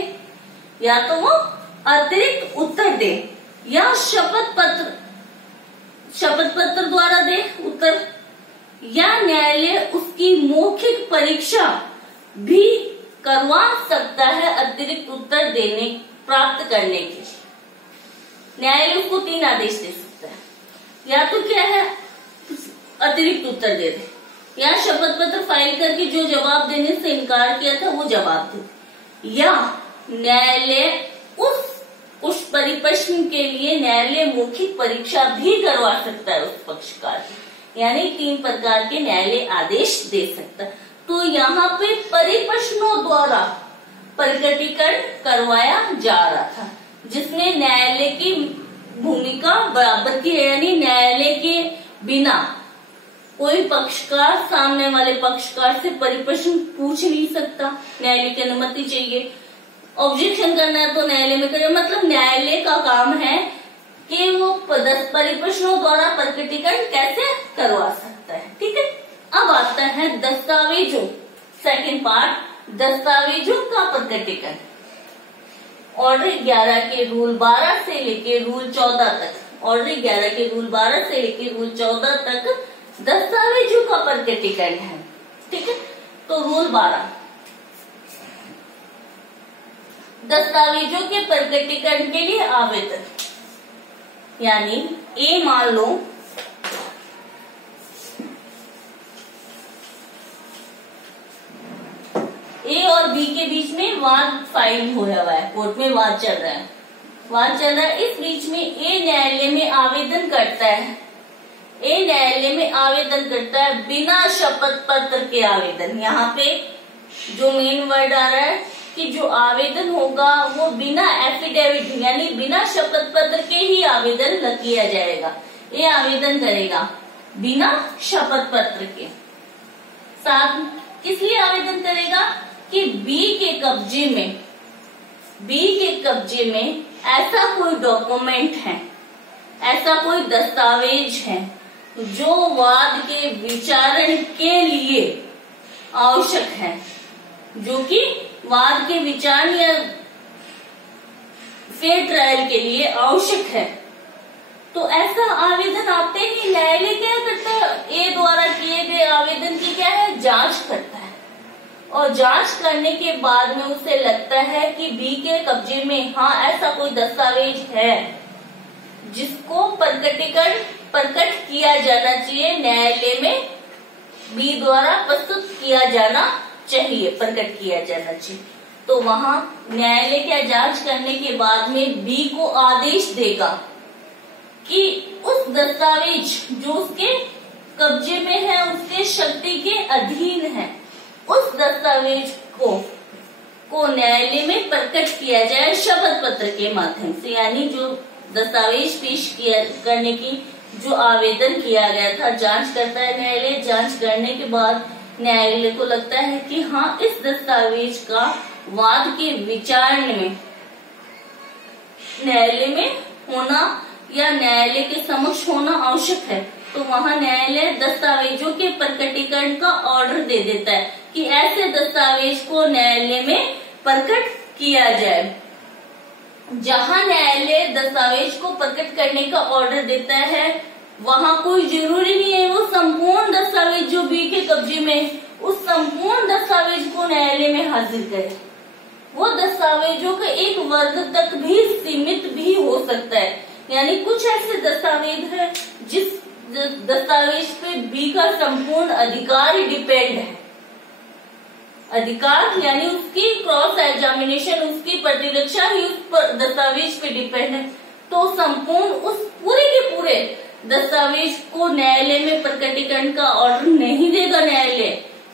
या शपथ पत्र द्वारा दे उत्तर, या न्यायालय उसकी मौखिक परीक्षा भी करवा सकता है अतिरिक्त उत्तर प्राप्त करने के। न्यायालय उसको 3 आदेश दे सकता है, या तो क्या है अतिरिक्त उत्तर दे दे, या शपथ पत्र फाइल करके जो जवाब देने से इनकार किया था वो जवाब दे, या न्यायालय उस परिप्रश्न के लिए न्यायालय मौखिक परीक्षा भी करवा सकता है उस पक्षकार की, यानी 3 प्रकार के न्यायालय आदेश दे सकता है। तो यहाँ पे परिप्रश्नों द्वारा प्रकटीकरण करवाया जा रहा था, जिसमें न्यायालय की भूमिका बराबर की है, यानी न्यायालय के बिना कोई पक्षकार सामने वाले पक्षकार से परिप्रश्न पूछ नहीं सकता, न्यायालय की अनुमति चाहिए। ऑब्जेक्शन करना है तो न्यायालय में करे, मतलब न्यायालय का काम है कि वो परिप्रश्नों द्वारा प्रकटीकरण कैसे करवा सकता है। ठीक है, अब आता है दस्तावेजों, सेकंड पार्ट, दस्तावेजों का प्रकटीकरण। ऑर्डर 11 के रूल 12 से लेके रूल 14 तक, ऑर्डर 11 के रूल 12 से लेके रूल 14 तक दस्तावेजों का प्रकटीकरण है। ठीक है, तो रूल 12 दस्तावेजों के प्रकटीकरण के लिए आवेदन, यानी ए मान लो ए और बी के बीच में वाद फाइल हुआ है, कोर्ट में वाद चल रहा है। इस बीच में ए न्यायालय में आवेदन करता है बिना शपथ पत्र के आवेदन। यहाँ पे जो मेन वर्ड आ रहा है कि जो आवेदन होगा वो बिना एफिडेविट यानी बिना शपथ पत्र के ही आवेदन किया जाएगा। ये आवेदन करेगा बिना शपथ पत्र के साथ। किस लिए आवेदन करेगा कि बी के कब्जे में ऐसा कोई डॉक्यूमेंट है, ऐसा कोई दस्तावेज है जो वाद के विचारण के लिए आवश्यक है, जो कि वाद के विचारण या फेयर ट्रायल के लिए आवश्यक है, तो ऐसा आवेदन आते ही न्यायालय क्या करता है, ए द्वारा किए गए आवेदन की क्या है, जांच करता है। और जांच करने के बाद में उसे लगता है कि बी के कब्जे में हाँ ऐसा कोई दस्तावेज है जिसको प्रकट किया जाना चाहिए, न्यायालय में बी द्वारा प्रस्तुत किया जाना चाहिए, प्रकट किया जाना चाहिए, तो वहां न्यायालय क्या जांच करने के बाद में बी को आदेश देगा कि उस दस्तावेज जो उसके कब्जे में है, उसके शक्ति के अधीन है, उस दस्तावेज को न्यायालय में प्रकट किया जाए शपथ पत्र के माध्यम से। यानी जो दस्तावेज पेश करने की जो आवेदन किया गया था, जांच करता है न्यायालय। जांच करने के बाद न्यायालय को लगता है कि हाँ इस दस्तावेज का वाद के विचारण में न्यायालय में होना या न्यायालय के समक्ष होना आवश्यक है, तो वहां न्यायालय दस्तावेजों के प्रकटीकरण का ऑर्डर दे देता है कि ऐसे दस्तावेज को न्यायालय में प्रकट किया जाए। जहां न्यायालय दस्तावेज को प्रकट करने का ऑर्डर देता है, वहां कोई जरूरी नहीं है वो संपूर्ण दस्तावेज जो बी के कब्जे में, उस संपूर्ण दस्तावेज को न्यायालय में हाजिर करे। वो दस्तावेजों का एक वर्ग तक भी सीमित भी हो सकता है। यानी कुछ ऐसे दस्तावेज है जिस दस्तावेज पे बी का संपूर्ण अधिकार डिपेंड है। अधिकार यानी उसकी क्रॉस एग्जामिनेशन, उसकी प्रतिरक्षा ही उस दस्तावेज पे डिपेंड है, तो संपूर्ण उस पूरे के पूरे दस्तावेज को न्यायालय में प्रकटीकरण का ऑर्डर नहीं देगा न्यायालय।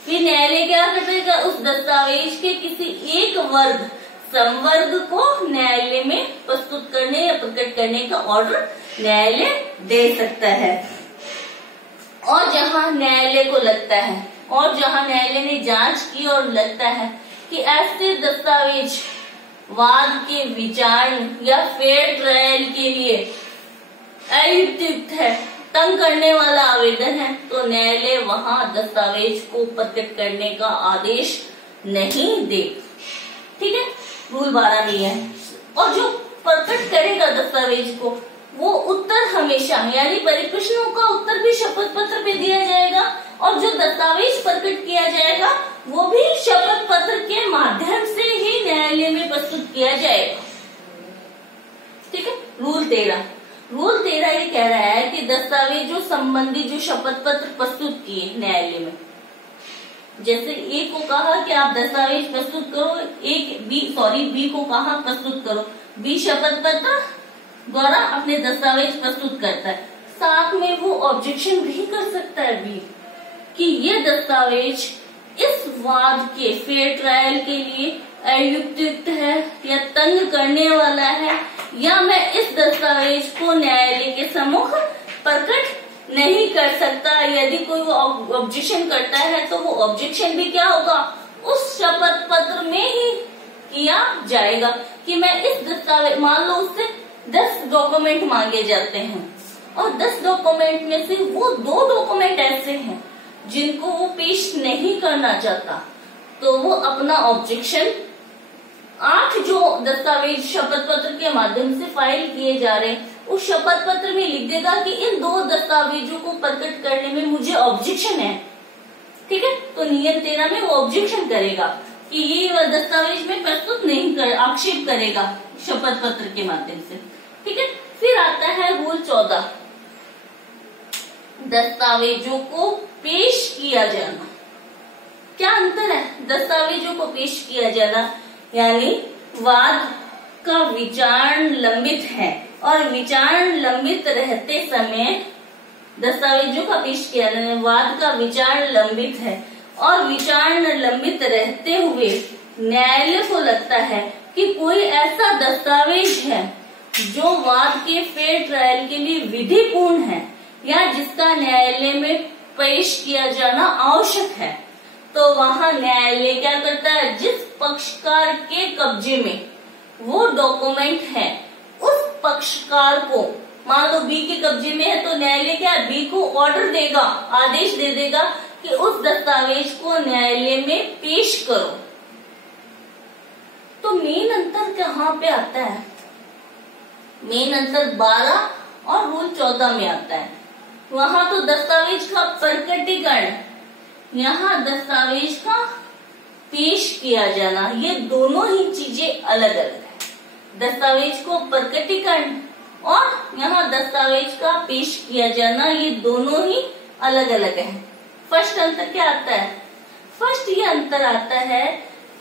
फिर न्यायालय क्या करेगा, उस दस्तावेज के किसी एक वर्ग संवर्ग को न्यायालय में प्रस्तुत करने या प्रकट करने का ऑर्डर न्यायालय दे सकता है। और जहां न्यायालय को लगता है, और जहां न्यायालय ने जांच की और लगता है कि ऐसे दस्तावेज वाद के विचारण या फेयर ट्रायल के लिए अयुक्त है, तंग करने वाला आवेदन है, तो न्यायालय वहां दस्तावेज को प्रकट करने का आदेश नहीं दे। ठीक है, रूल 12 में है। और जो प्रकट करेगा दस्तावेज को, वो उत्तर हमेशा यानी परिप्रश्नों का उत्तर भी शपथ पत्र पे दिया जाएगा, और जो दस्तावेज प्रकट किया जाएगा वो भी शपथ पत्र के माध्यम से ही न्यायालय में प्रस्तुत किया जाएगा। ठीक है, रूल 13 ये कह रहा है कि दस्तावेजों संबंधी जो शपथ पत्र प्रस्तुत किए न्यायालय में, जैसे ए को कहा कि आप दस्तावेज प्रस्तुत करो, बी को कहा प्रस्तुत करो, बी शपथ पत्र द्वारा अपने दस्तावेज प्रस्तुत करता है, साथ में वो ऑब्जेक्शन भी कर सकता है बी कि ये दस्तावेज इस वाद के फेयर ट्रायल के लिए अयुक्त है या तंग करने वाला है, या मैं इस दस्तावेज को न्यायालय के सम्मुख प्रकट नहीं कर सकता। यदि कोई वो ऑब्जेक्शन करता है तो वो ऑब्जेक्शन भी क्या होगा, उस शपथ पत्र में ही किया जाएगा कि मैं इस दस्तावेज, मान लो उससे 10 डॉक्यूमेंट मांगे जाते हैं और 10 डॉक्यूमेंट में से वो 2 डॉक्यूमेंट ऐसे हैं जिनको वो पेश नहीं करना चाहता, तो वो अपना ऑब्जेक्शन 8 जो दस्तावेज शपथ पत्र के माध्यम से फाइल किए जा रहे हैं उस शपथ पत्र में लिख देगा कि इन 2 दस्तावेजों को प्रकट करने में मुझे ऑब्जेक्शन है। ठीक है, तो नियम 13 में वो ऑब्जेक्शन करेगा कि ये दस्तावेज में प्रस्तुत नहीं कर, आक्षेप करेगा शपथ पत्र के माध्यम से। ठीक है, फिर आता है रूल 14, दस्तावेजों को पेश किया जाना। क्या अंतर है दस्तावेजों को पेश किया जाना, यानी वाद का विचारण लंबित है और विचारण लंबित रहते समय दस्तावेजों का पेश किया जाना, वाद का विचारण लंबित है और विचारण लंबित रहते हुए न्यायालय को लगता है कि कोई ऐसा दस्तावेज है जो वाद के फेयर ट्रायल के लिए विधिपूर्ण है या जिसका न्यायालय में पेश किया जाना आवश्यक है, तो वहां न्यायालय क्या करता है, जिस पक्षकार के कब्जे में वो डॉक्यूमेंट है उस पक्षकार को मान लो बी के कब्जे में है तो न्यायालय क्या है, बी को ऑर्डर देगा, आदेश दे देगा कि उस दस्तावेज को न्यायालय में पेश करो। तो मेन अंतर कहाँ पे आता है? मेन अंतर 12 और रूल 14 में आता है। वहां तो दस्तावेज का प्रकटीकरण, यहाँ दस्तावेज का पेश किया जाना, ये दोनों ही चीजें अलग अलग है। दस्तावेज को प्रकटीकरण और यहाँ दस्तावेज का पेश किया जाना, ये दोनों ही अलग अलग है। फर्स्ट अंतर क्या आता है? फर्स्ट ये अंतर आता है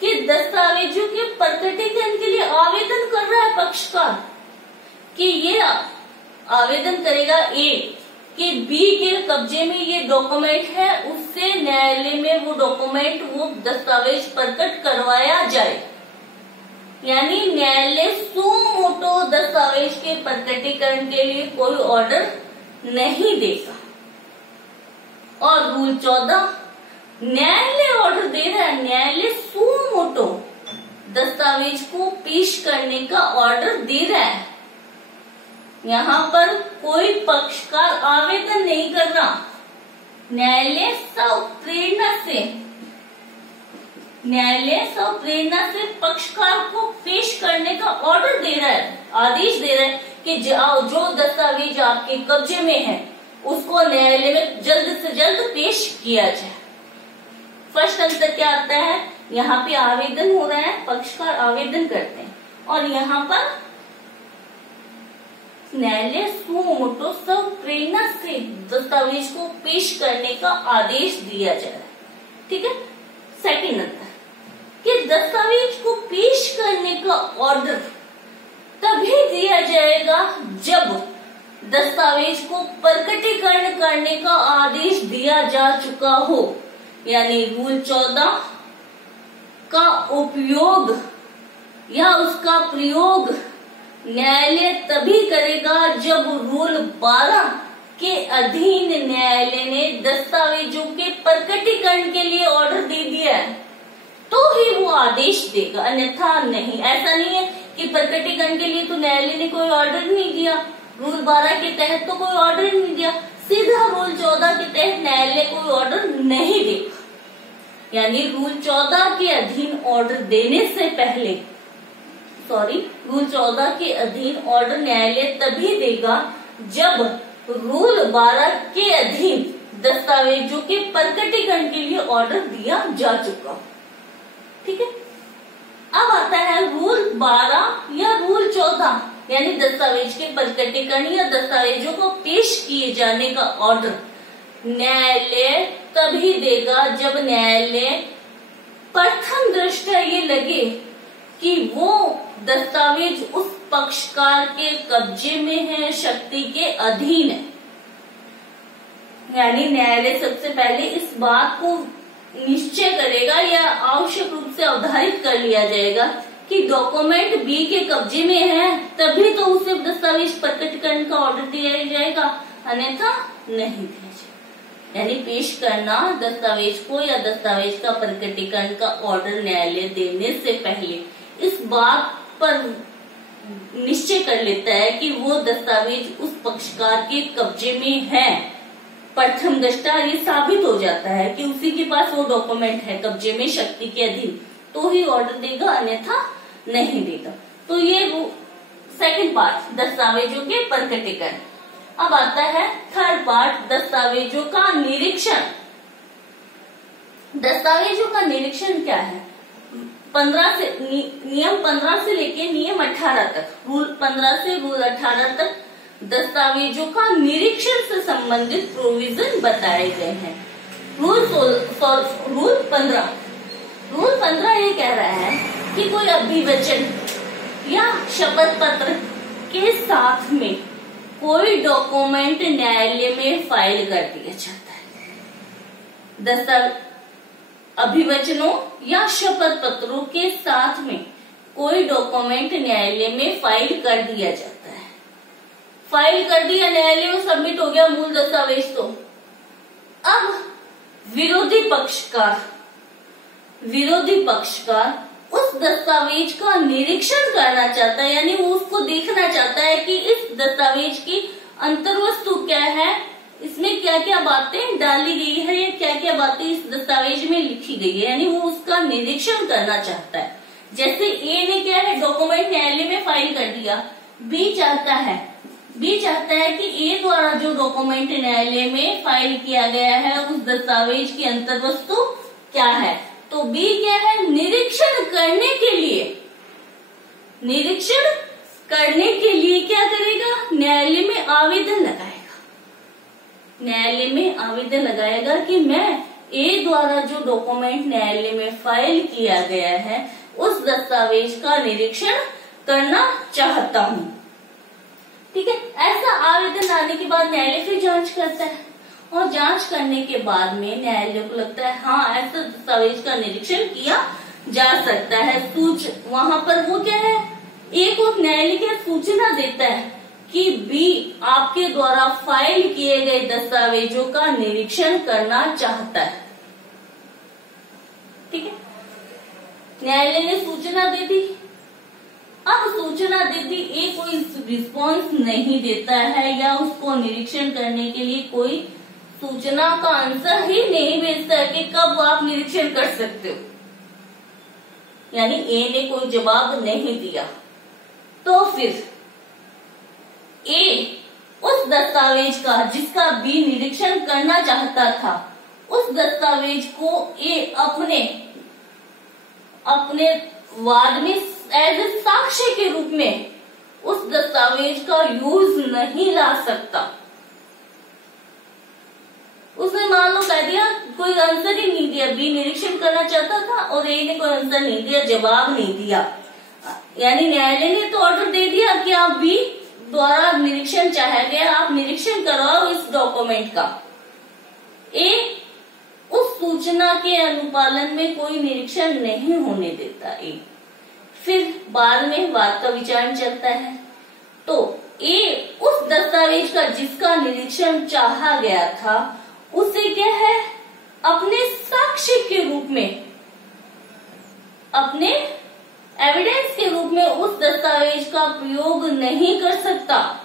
कि दस्तावेजों के प्रकटीकरण के लिए आवेदन कर रहा है पक्षकार, कि ये आवेदन करेगा ए कि बी के कब्जे में ये डॉक्यूमेंट है, उससे न्यायालय में वो डॉक्यूमेंट, वो दस्तावेज प्रकट करवाया जाए। यानी न्यायालय सुमो मोटो दस्तावेज के प्रकटीकरण के लिए कोई ऑर्डर नहीं देगा। और रूल 14, न्यायालय ऑर्डर दे रहा है, न्यायालय सुमो मोटो दस्तावेज को पेश करने का ऑर्डर दे रहा है। यहाँ पर कोई पक्षकार आवेदन नहीं कर रहा, न्यायालय स्वप्रेरणा से पक्षकार को पेश करने का ऑर्डर दे रहा है, आदेश दे रहा है कि जो दस्तावेज आपके कब्जे में है उसको न्यायालय में जल्द से जल्द पेश किया जाए। फर्स्ट अंतर क्या आता है? यहाँ पे आवेदन हो रहा है, पक्षकार आवेदन करते हैं, और यहाँ पर न्यायालय सुमो मोटो स्वप्रेरणा से दस्तावेज को पेश करने का आदेश दिया जा रहा है। ठीक है। सेकंड अंतर कि दस्तावेज को पेश करने का ऑर्डर तभी दिया जाएगा जब दस्तावेज को प्रकटीकरण करने का आदेश दिया जा चुका हो। यानी रूल 14 का उपयोग या उसका प्रयोग न्यायालय तभी करेगा जब रूल 12 के अधीन न्यायालय ने दस्तावेजों के प्रकटीकरण के लिए ऑर्डर दे दिया है, तो ही वो आदेश देगा, अन्यथा नहीं। ऐसा नहीं है कि प्रकटीकरण के लिए तो न्यायालय ने कोई ऑर्डर नहीं दिया, रूल 12 के तहत तो कोई ऑर्डर नहीं दिया, सीधा रूल 14 के तहत न्यायालय कोई ऑर्डर नहीं देगा। यानी रूल 14 के अधीन ऑर्डर देने से पहले, रूल 14 के अधीन ऑर्डर न्यायालय तभी देगा जब रूल 12 के अधीन दस्तावेजों के प्रकटीकरण के लिए ऑर्डर दिया जा चुका। ठीक है। अब आता है रूल 12 या रूल 14, यानी दस्तावेज के प्रकटीकरण या दस्तावेजों को पेश किए जाने का ऑर्डर न्यायालय तभी देगा जब न्यायालय प्रथम दृष्टया ये लगे कि वो दस्तावेज उस पक्षकार के कब्जे में है, शक्ति के अधीन है। यानी न्यायालय सबसे पहले इस बात को निश्चय करेगा या आवश्यक रूप से अवधारित कर लिया जाएगा कि डॉक्यूमेंट बी के कब्जे में है, तभी तो उसे दस्तावेज प्रकटीकरण का ऑर्डर दिया जाएगा, अन्यथा नहीं दिया जाएगा। यानी पेश करना दस्तावेज को या दस्तावेज का प्रकटीकरण का ऑर्डर न्यायालय देने से पहले इस बात पर निश्चय कर लेता है कि वो दस्तावेज उस पक्षकार के कब्जे में है। प्रथम दृष्टया ये साबित हो जाता है कि उसी के पास वो डॉक्यूमेंट है कब्जे में, शक्ति के अधीन, तो ही ऑर्डर देगा, अन्यथा नहीं देगा। तो ये सेकंड पार्ट दस्तावेजों के प्रकटीकरण। अब आता है थर्ड पार्ट दस्तावेजों का निरीक्षण। दस्तावेजों का निरीक्षण क्या है? नियम 15 से लेके नियम 18 तक, रूल 15 से रूल 18 तक दस्तावेजों का निरीक्षण से संबंधित प्रोविजन बताए गए हैं। रूल 15 ये कह रहा है कि कोई अभिवचन या शपथ पत्र के साथ में कोई डॉक्यूमेंट न्यायालय में फाइल कर दिया जाता है। अभिवचनों या शपथ पत्रों के साथ में कोई डॉक्यूमेंट न्यायालय में फाइल कर दिया जाता है। फाइल कर दिया, न्यायालय में सबमिट हो गया मूल दस्तावेज। तो अब विरोधी पक्षकार उस उस दस्तावेज का निरीक्षण करना चाहता है, यानी वो उसको देखना चाहता है कि इस दस्तावेज की अंतर्वस्तु क्या है, इसमें क्या क्या बातें डाली गई है या क्या क्या बातें इस दस्तावेज में लिखी गई है, यानी वो उसका निरीक्षण करना चाहता है। जैसे ए ने क्या है, डॉक्यूमेंट न्यायालय में फाइल कर दिया। बी चाहता है कि ए द्वारा जो डॉक्यूमेंट न्यायालय में फाइल किया गया है उस दस्तावेज की अंतर्वस्तु क्या है। तो बी क्या है, निरीक्षण करने के लिए क्या करेगा, न्यायालय में आवेदन लगाएगा कि मैं ए द्वारा जो डॉक्यूमेंट न्यायालय में फाइल किया गया है उस दस्तावेज का निरीक्षण करना चाहता हूँ। ठीक है, ऐसा आवेदन आने के बाद न्यायालय फिर जांच करता है और जांच करने के बाद में न्यायालय को लगता है हाँ ऐसा दस्तावेज का निरीक्षण किया जा सकता है। वहां पर वो क्या है, ए को न्यायालय क्या सूचना देता है कि बी आपके द्वारा फाइल किए गए दस्तावेजों का निरीक्षण करना चाहता है। ठीक है, न्यायालय ने सूचना दे दी। अब सूचना देती ए कोई रिस्पॉन्स नहीं देता है या उसको निरीक्षण करने के लिए कोई सूचना का आंसर ही नहीं भेजता है कि कब आप निरीक्षण कर सकते हो, यानी ए ने कोई जवाब नहीं दिया। तो फिर ए उस दस्तावेज का जिसका बी निरीक्षण करना चाहता था उस दस्तावेज को ए अपने वाद में एज ए साक्ष्य के रूप में उस दस्तावेज का यूज नहीं ला सकता। उसने मान लो कह दिया, कोई आंसर ही नहीं दिया, बी निरीक्षण करना चाहता था और ए ने कोई आंसर नहीं दिया, जवाब नहीं दिया, यानी न्यायालय ने तो ऑर्डर दे दिया कि आप बी द्वारा निरीक्षण चाहा गया, आप निरीक्षण करवाओ इस डॉक्यूमेंट का। ए उस सूचना के अनुपालन में कोई निरीक्षण नहीं होने देता। ए फिर बाद में वाद का विचारण चलता है। तो ए उस दस्तावेज का जिसका निरीक्षण चाहा गया था उसे क्या है, अपने साक्ष्य के रूप में, अपने एविडेंस के रूप में उस दस्तावेज का प्रयोग नहीं कर सकता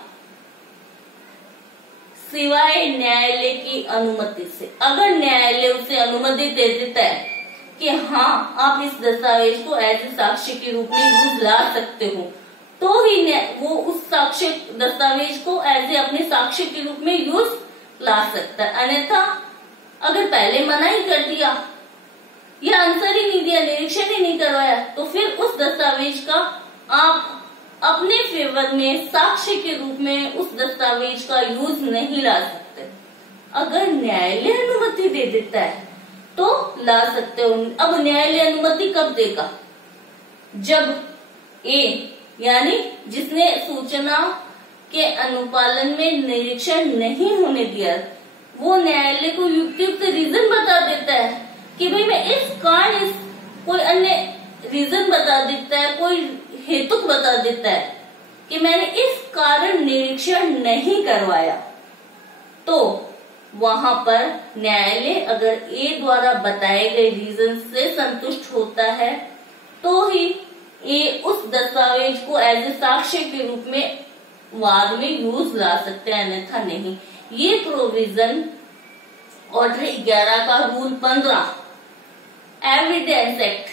सिवाय न्यायालय की अनुमति से। अगर न्यायालय उसे अनुमति दे देता है कि हाँ आप इस दस्तावेज को एज ए साक्ष्य के रूप में यूज ला सकते हो, तो ही वो उस साक्ष्य दस्तावेज को एज ए अपने साक्ष्य के रूप में यूज ला सकता है। अन्यथा अगर पहले मना ही कर दिया या आंसर ही नहीं दिया, निरीक्षण ही नहीं करवाया, तो फिर उस दस्तावेज का आप अपने फेवर में साक्ष्य के रूप में उस दस्तावेज का यूज नहीं ला सकते। अगर न्यायालय अनुमति दे देता है तो ला सकते हो। अब न्यायालय अनुमति कब देगा, जब ए यानी जिसने सूचना के अनुपालन में निरीक्षण नहीं होने दिया वो न्यायालय को युक्तियुक्त रीजन बता देता है कि भाई मैं इस कारण, कोई अन्य रीजन बता देता है, कोई हेतुक बता देता है कि मैंने इस कारण निरीक्षण नहीं करवाया, तो वहां पर न्यायालय अगर ए द्वारा बताए गए रीजन से संतुष्ट होता है तो ही ए उस दस्तावेज को एज ए साक्ष्य के रूप में वाद में यूज ला सकते हैं, अन्यथा नहीं। ये प्रोविजन ऑर्डर 11 का रूल 15 एविडेंस एक्ट,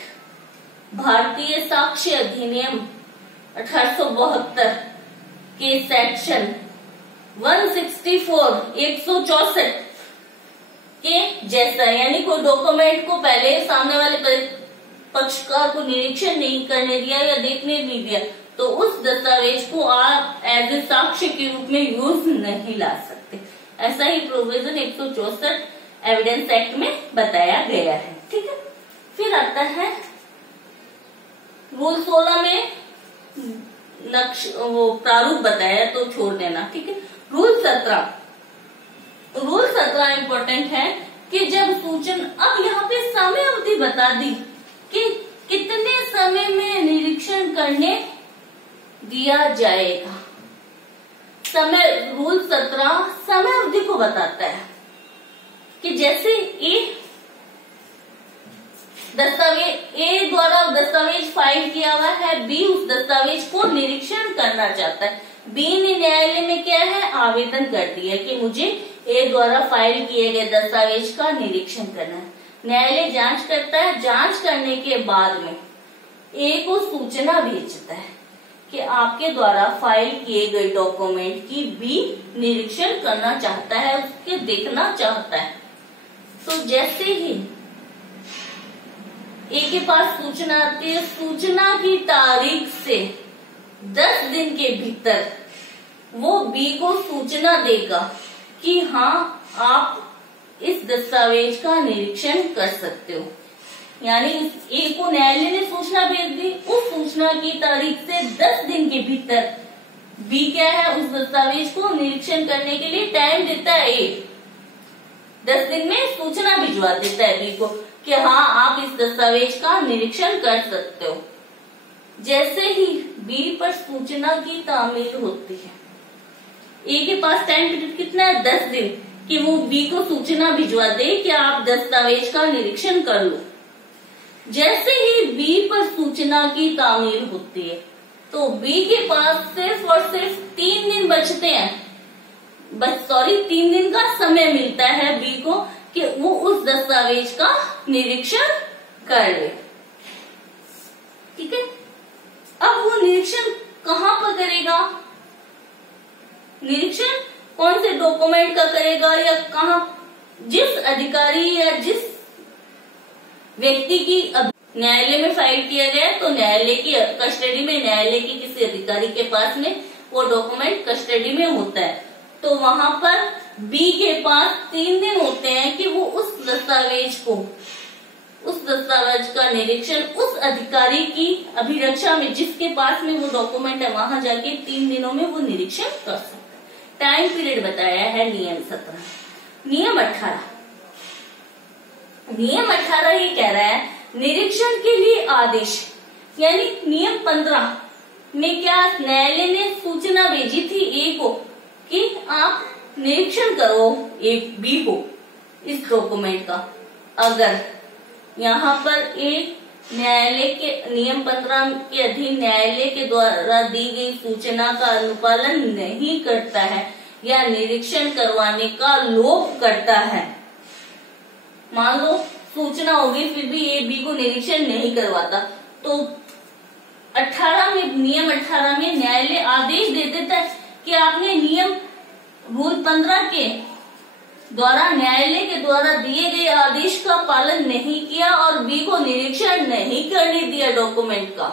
भारतीय साक्ष्य अधिनियम 1872 के सेक्शन 164 के जैसा, यानी कोई डॉक्यूमेंट को पहले सामने वाले पक्षकार को निरीक्षण नहीं करने दिया या देखने नहीं दिया तो उस दस्तावेज को आप एज ए साक्ष्य के रूप में यूज नहीं ला सकते। ऐसा ही प्रोविजन 164 एविडेंस एक्ट में बताया गया है। ठीक है, फिर आता है रूल 16 में वो प्रारूप बताया तो छोड़ देना। ठीक है, रूल 17 इम्पोर्टेंट है कि जब सूचना, अब यहाँ पे समय अवधि बता दी कि कितने समय में निरीक्षण करने दिया जाएगा। समय, रूल 17 समय अवधि को बताता है कि जैसे दस्तावेज ए द्वारा दस्तावेज फाइल किया हुआ है, बी उस दस्तावेज को निरीक्षण करना चाहता है। बी ने न्यायालय में क्या है, आवेदन कर दिया कि मुझे ए द्वारा फाइल किए गए दस्तावेज का निरीक्षण करना है। न्यायालय जांच करता है, जांच करने के बाद में ए को सूचना भेजता है कि आपके द्वारा फाइल किए गए डॉक्यूमेंट की बी निरीक्षण करना चाहता है, उसके देखना चाहता है। तो जैसे ही ए के पास सूचना आती है, सूचना की तारीख से 10 दिन के भीतर वो बी को सूचना देगा कि हाँ आप इस दस्तावेज का निरीक्षण कर सकते हो। यानी ए को न्यायालय ने सूचना भेज दी, उस सूचना की तारीख से 10 दिन के भीतर बी क्या है, उस दस्तावेज को निरीक्षण करने के लिए टाइम देता है ए। 10 दिन में सूचना भिजवा देता है बी को कि हाँ आप इस दस्तावेज का निरीक्षण कर सकते हो। जैसे ही बी पर सूचना की तामील होती है, ए के पास टाइम पीरियड कितना है, 10 दिन, कि वो बी को सूचना भिजवा दे कि आप दस्तावेज का निरीक्षण कर लो। जैसे ही बी पर सूचना की तामील होती है तो बी के पास सिर्फ और सिर्फ 3 दिन बचते हैं, 3 दिन का समय मिलता है बी को कि वो उस दस्तावेज का निरीक्षण कर ले। ठीक है, अब वो निरीक्षण कहाँ पर करेगा, निरीक्षण कौन से डॉक्यूमेंट का करेगा या कहाँ, जिस अधिकारी या जिस व्यक्ति की न्यायालय में फाइल किया गया तो न्यायालय की कस्टडी में, न्यायालय के किसी अधिकारी के पास में वो डॉक्यूमेंट कस्टडी में होता है। तो वहां पर बी के पास 3 दिन होते हैं कि वो उस दस्तावेज का निरीक्षण उस अधिकारी की अभिरक्षा में, जिसके पास में वो डॉक्यूमेंट है, वहां जाके 3 दिनों में वो निरीक्षण कर सकता है। टाइम पीरियड बताया है नियम 17। नियम 18 ये कह रहा है निरीक्षण के लिए आदेश, यानी नियम 15 में क्या न्यायालय ने सूचना भेजी थी ए को कि आप निरीक्षण करो ए बी को इस डॉक्यूमेंट का। अगर यहाँ पर ए न्यायालय के नियम 15 के अधीन न्यायालय के द्वारा दी गई सूचना का अनुपालन नहीं करता है या निरीक्षण करवाने का लोभ करता है, मान लो सूचना होगी फिर भी ए बी को निरीक्षण नहीं करवाता, तो 18 में, नियम 18 में न्यायालय आदेश दे देता है कि आपने नियम रूल 15 के द्वारा न्यायालय के द्वारा दिए गए आदेश का पालन नहीं किया और बी को निरीक्षण नहीं करने दिया डॉक्यूमेंट का,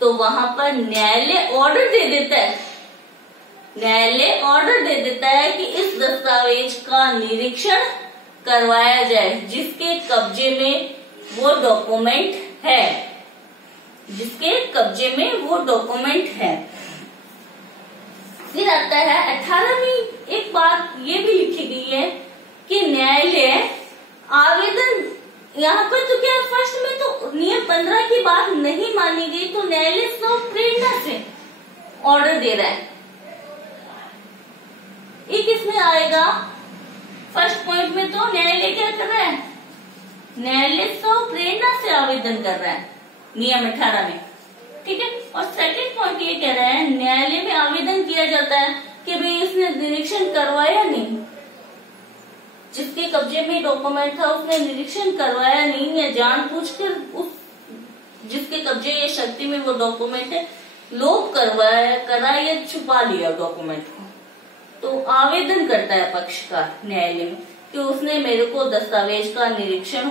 तो वहां पर न्यायालय ऑर्डर दे देता है, न्यायालय ऑर्डर दे देता है कि इस दस्तावेज का निरीक्षण करवाया जाए जिसके कब्जे में वो डॉक्यूमेंट है, जिसके कब्जे में वो डॉक्यूमेंट है। फिर आता है 18 में एक बात ये भी लिखी गई है कि न्यायालय आवेदन, यहाँ पर तो क्या फर्स्ट में तो नियम 15 की बात नहीं मानी गई, तो न्यायालय स्वयं प्रेरणा से ऑर्डर दे रहा है। ये किसमें आएगा, फर्स्ट पॉइंट में तो न्यायालय क्या कर रहा है, न्यायालय स्वयं प्रेरणा से आवेदन कर रहा है नियम 18 में। ठीक है, और सेकंड पॉइंट ये कह रहा है न्यायालय में आवेदन किया जाता है कि भाई इसने निरीक्षण करवाया नहीं, जिसके कब्जे में डॉक्यूमेंट था उसने निरीक्षण करवाया नहीं या जानबूझकर उस जिसके कब्जे या शक्ति में वो डॉक्यूमेंट है लोप करा या छुपा लिया डॉक्यूमेंट को, तो आवेदन करता है पक्षकार न्यायालय में कि उसने मेरे को दस्तावेज का निरीक्षण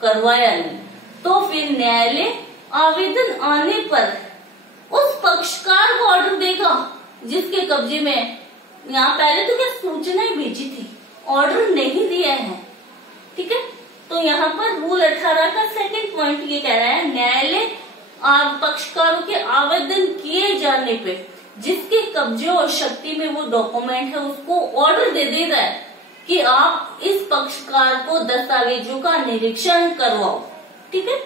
करवाया नहीं, तो फिर न्यायालय आवेदन आने पर उस पक्षकार को ऑर्डर देगा जिसके कब्जे में, यहाँ पहले तो क्या सूचना ही भेजी थी, ऑर्डर नहीं दिया है। ठीक है, तो यहाँ पर रूल 18 का सेकंड पॉइंट ये कह रहा है न्यायालय पक्षकारों के आवेदन किए जाने पे जिसके कब्जे और शक्ति में वो डॉक्यूमेंट है उसको ऑर्डर दे रहा है कि आप इस पक्षकार को दस्तावेजों का निरीक्षण करवाओ। ठीक है,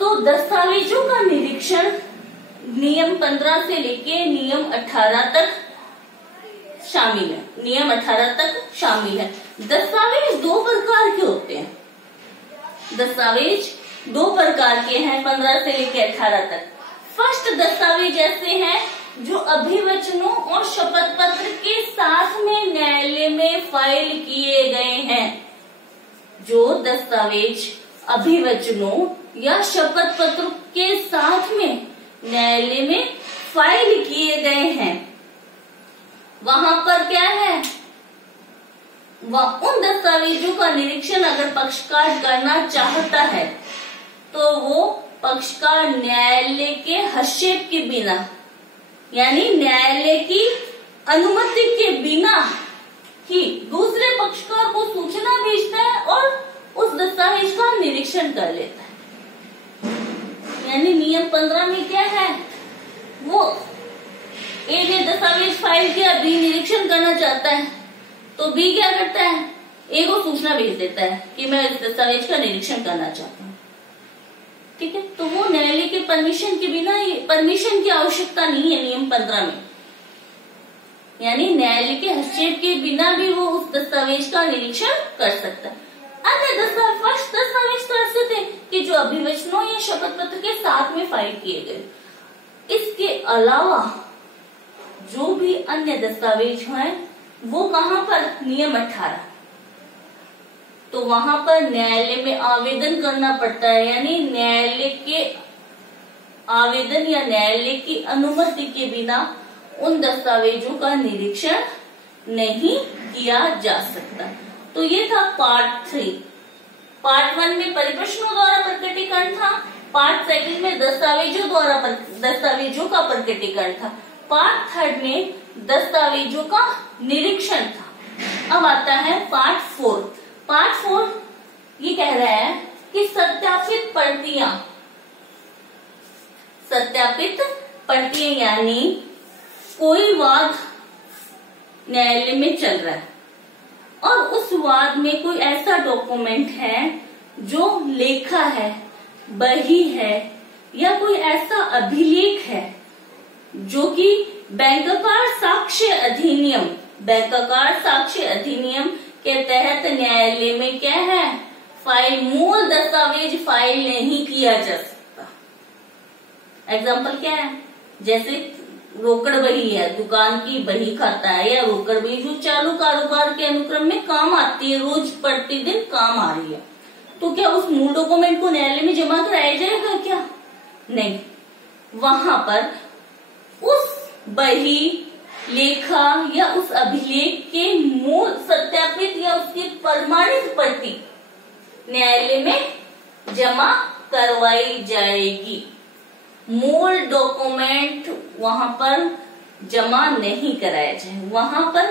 तो दस्तावेजों का निरीक्षण नियम 15 से लेके नियम 18 तक शामिल है, नियम 18 तक शामिल है। दस्तावेज 2 प्रकार के होते हैं, दस्तावेज दो प्रकार के हैं 15 से लेकर 18 तक। फर्स्ट दस्तावेज ऐसे हैं जो अभिवचनों और शपथ पत्र के साथ में न्यायालय में फाइल किए गए हैं। जो दस्तावेज अभिवचनों या शपथ पत्र के साथ में न्यायालय में फाइल किए गए हैं, वहां पर क्या है, उन दस्तावेजों का निरीक्षण अगर पक्षकार करना चाहता है तो वो पक्षकार न्यायालय के हस्तक्षेप के बिना, यानी न्यायालय की अनुमति के बिना ही दूसरे पक्षकार को सूचना भेजता है और उस दस्तावेज का निरीक्षण कर लेता है। यानी नियम 15 में क्या है, वो ए ने दस्तावेज फाइल किया, बी निरीक्षण करना चाहता है, तो बी क्या करता है, ए को सूचना भेज देता है कि मैं इस दस्तावेज का निरीक्षण करना चाहता हूँ। ठीक है, तो वो न्यायालय के परमिशन के बिना, परमिशन की आवश्यकता नहीं है नियम 15 में, यानी न्यायालय के हस्तक्षेप के बिना भी वो उस दस्तावेज का निरीक्षण कर सकता है। अन्य दस्तावेज तो ऐसे थे कि जो अभिवचनों या शपथ पत्र के साथ में फाइल किए गए। इसके अलावा जो भी अन्य दस्तावेज हैं वो कहाँ पर, नियम 18, तो वहां पर न्यायालय में आवेदन करना पड़ता है, यानी न्यायालय के आवेदन या न्यायालय की अनुमति के बिना उन दस्तावेजों का निरीक्षण नहीं किया जा सकता। तो ये था पार्ट 3। पार्ट 1 में परिप्रश्नों द्वारा प्रकटीकरण था, पार्ट 2 में दस्तावेजों का प्रकटीकरण था, पार्ट 3 में दस्तावेजों का निरीक्षण था। अब आता है पार्ट 4। पार्ट 4 ये कह रहा है कि सत्यापित प्रतियां यानी कोई वाद न्यायालय में चल रहा है और उस वाद में कोई ऐसा डॉक्यूमेंट है जो लेखा है, बही है या कोई ऐसा अभिलेख है जो कि बैंककार साक्ष्य अधिनियम के तहत न्यायालय में क्या है, मूल दस्तावेज फाइल नहीं किया जा सकता। एग्जाम्पल क्या है, जैसे रोकड़ बही है, दुकान की बही खाता है, या रोकड़ बही जो चालू कारोबार के अनुक्रम में काम आती है, रोज प्रतिदिन काम आ रही है, तो क्या उस मूल डॉक्यूमेंट को न्यायालय में जमा कराया जाएगा क्या? नहीं, वहां पर उस बही, लेखा या उस अभिलेख के मूल सत्यापित या उसकी प्रमाणित प्रति न्यायालय में जमा करवाई जाएगी। मूल डॉक्यूमेंट वहां पर जमा नहीं कराया जाए, वहां पर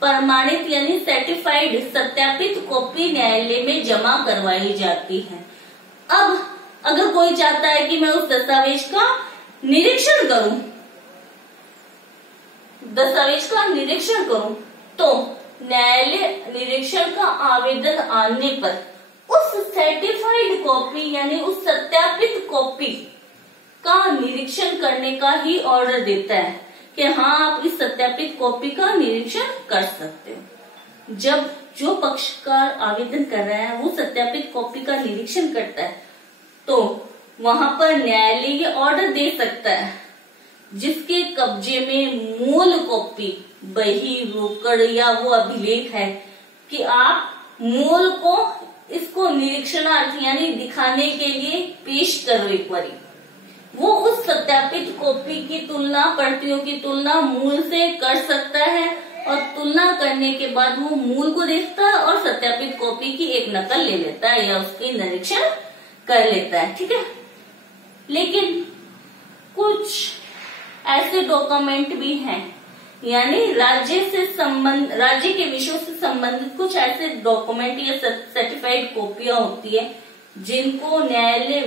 प्रमाणित यानी सर्टिफाइड सत्यापित कॉपी न्यायालय में जमा करवाई जाती है। अब अगर कोई चाहता है कि मैं उस दस्तावेज का निरीक्षण करूं, तो न्यायालय निरीक्षण का आवेदन आने पर उस सर्टिफाइड कॉपी यानी उस सत्यापित कॉपी का निरीक्षण करने का ही ऑर्डर देता है कि हाँ आप इस सत्यापित कॉपी का निरीक्षण कर सकते हो। जब जो पक्षकार आवेदन कर रहा है वो सत्यापित कॉपी का निरीक्षण करता है तो वहां पर न्यायालय ये ऑर्डर दे सकता है जिसके कब्जे में मूल कॉपी, बही, रोकड़ या वो अभिलेख है कि आप मूल को इसको निरीक्षणार्थ यानी दिखाने के लिए पेश करो एक बारी। वो उस सत्यापित कॉपी की तुलना, प्रतियों की तुलना मूल से कर सकता है और तुलना करने के बाद वो मूल को देखता है और सत्यापित कॉपी की एक नकल ले लेता है या उसकी निरीक्षण कर लेता है। ठीक है, लेकिन कुछ ऐसे डॉक्यूमेंट भी हैं, यानी राज्य के विषयों से संबंधित कुछ ऐसे डॉक्यूमेंट या सर्टिफाइड कॉपियां होती है जिनको न्यायालय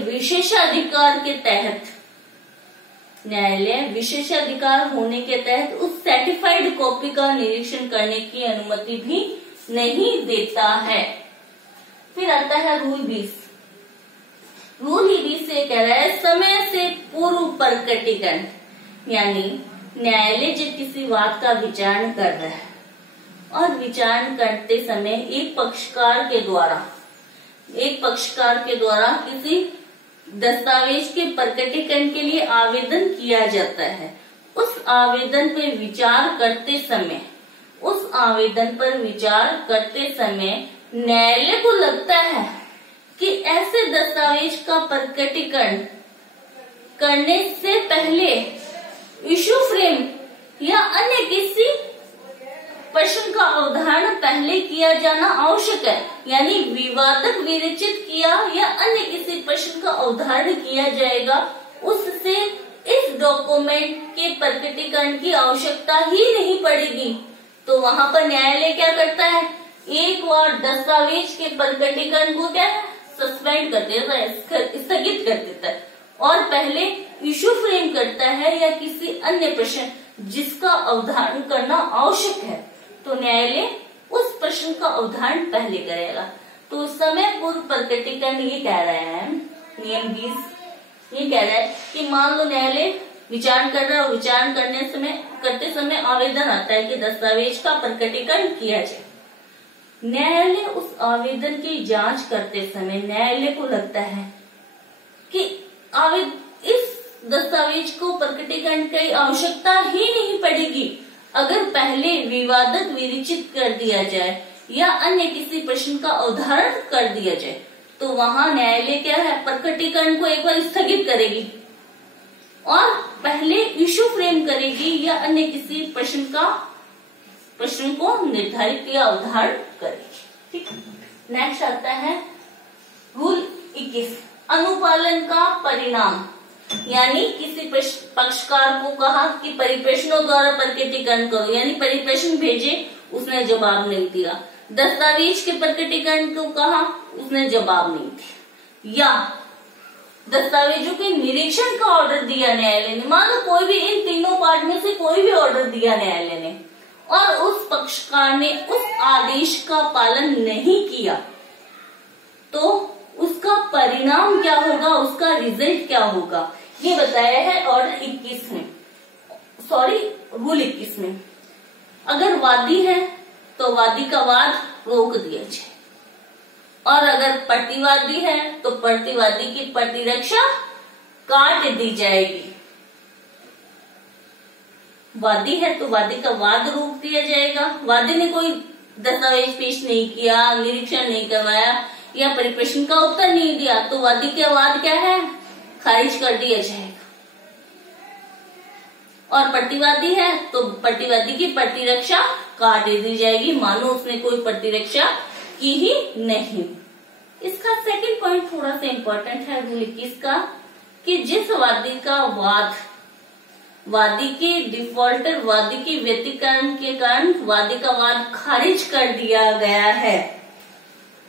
विशेषाधिकार होने के तहत उस सर्टिफाइड कॉपी का निरीक्षण करने की अनुमति भी नहीं देता है। फिर आता है रूल 20। रूल 20 से कह रहा है समय से पूर्व प्रकटीकरण, यानी न्यायालय जब किसी वाद का विचारण कर रहा है और विचारण करते समय एक पक्षकार के द्वारा एक पक्षकार के द्वारा किसी दस्तावेज के प्रकटीकरण के लिए आवेदन किया जाता है, उस आवेदन पर विचार करते समय न्यायालय को लगता है कि ऐसे दस्तावेज का प्रकटीकरण करने से पहले इशू फ्रेम या अन्य किसी प्रश्न का अवधारण पहले किया जाना आवश्यक है, यानी विवादक विरचित किया या अन्य किसी प्रश्न का अवधारण किया जाएगा, उससे इस डॉक्यूमेंट के प्रकटीकरण की आवश्यकता ही नहीं पड़ेगी। तो वहां पर न्यायालय क्या करता है, एक बार दस्तावेज के प्रकटीकरण को क्या है, सस्पेंड कर देता है, स्थगित कर देता है और पहले इशू फ्रेम करता है या किसी अन्य प्रश्न जिसका अवधारण करना आवश्यक है, तो न्यायालय उस प्रश्न का अवधारण पहले करेगा। तो समय पूर्व प्रकटीकरण ये कह रहा है, नियम 20 ये कह रहा है कि मान लो न्यायालय विचार कर रहा है और विचार करते समय आवेदन आता है कि दस्तावेज का प्रकटीकरण किया जाए। न्यायालय उस आवेदन की जांच करते समय न्यायालय को लगता है कि इस दस्तावेज को प्रकटीकरण की आवश्यकता ही नहीं पड़ेगी अगर पहले विवादक विरचित कर दिया जाए या अन्य किसी प्रश्न का अवधारण कर दिया जाए। तो वहां न्यायालय क्या है, प्रकटीकरण को एक बार स्थगित करेगी और पहले इशू फ्रेम करेगी या अन्य किसी प्रश्न को निर्धारित या अवधारण करेगी। ठीक, नेक्स्ट आता है रूल 21, अनुपालन का परिणाम। यानी किसी पक्षकार को कहा कि परिप्रश्नों द्वारा प्रकटीकरण करो, यानी परिप्रश्न भेजे, उसने जवाब नहीं दिया। दस्तावेज के प्रकटीकरण को कहा, उसने जवाब नहीं दिया। या दस्तावेजों के निरीक्षण का ऑर्डर दिया न्यायालय ने, मान लो कोई भी इन तीनों पार्ट में से कोई भी ऑर्डर दिया न्यायालय ने और उस पक्षकार ने उस आदेश का पालन नहीं किया, तो उसका परिणाम क्या होगा, उसका रिजल्ट क्या होगा, ये बताया है ऑर्डर 21 में, रूल 21 में। अगर वादी है तो वादी का वाद रोक दिया जाए और अगर प्रतिवादी है तो प्रतिवादी की प्रतिरक्षा काट दी जाएगी। वादी है तो वादी का वाद रोक दिया जाएगा। वादी ने कोई दस्तावेज पेश नहीं किया, निरीक्षण नहीं करवाया या परिप्रश्न का उत्तर नहीं दिया, तो वादी का वाद क्या है, खारिज कर दिया जाएगा। और प्रतिवादी है तो प्रतिवादी की प्रतिरक्षा काट दी जाएगी, मानो उसने कोई प्रतिरक्षा की ही नहीं। इसका सेकंड पॉइंट थोड़ा सा इम्पोर्टेंट है रूल 21 का, कि जिस वादी का वाद वादी के डिफॉल्टर वादी के व्यतिक्रम के कारण वादी का वाद खारिज कर दिया गया है,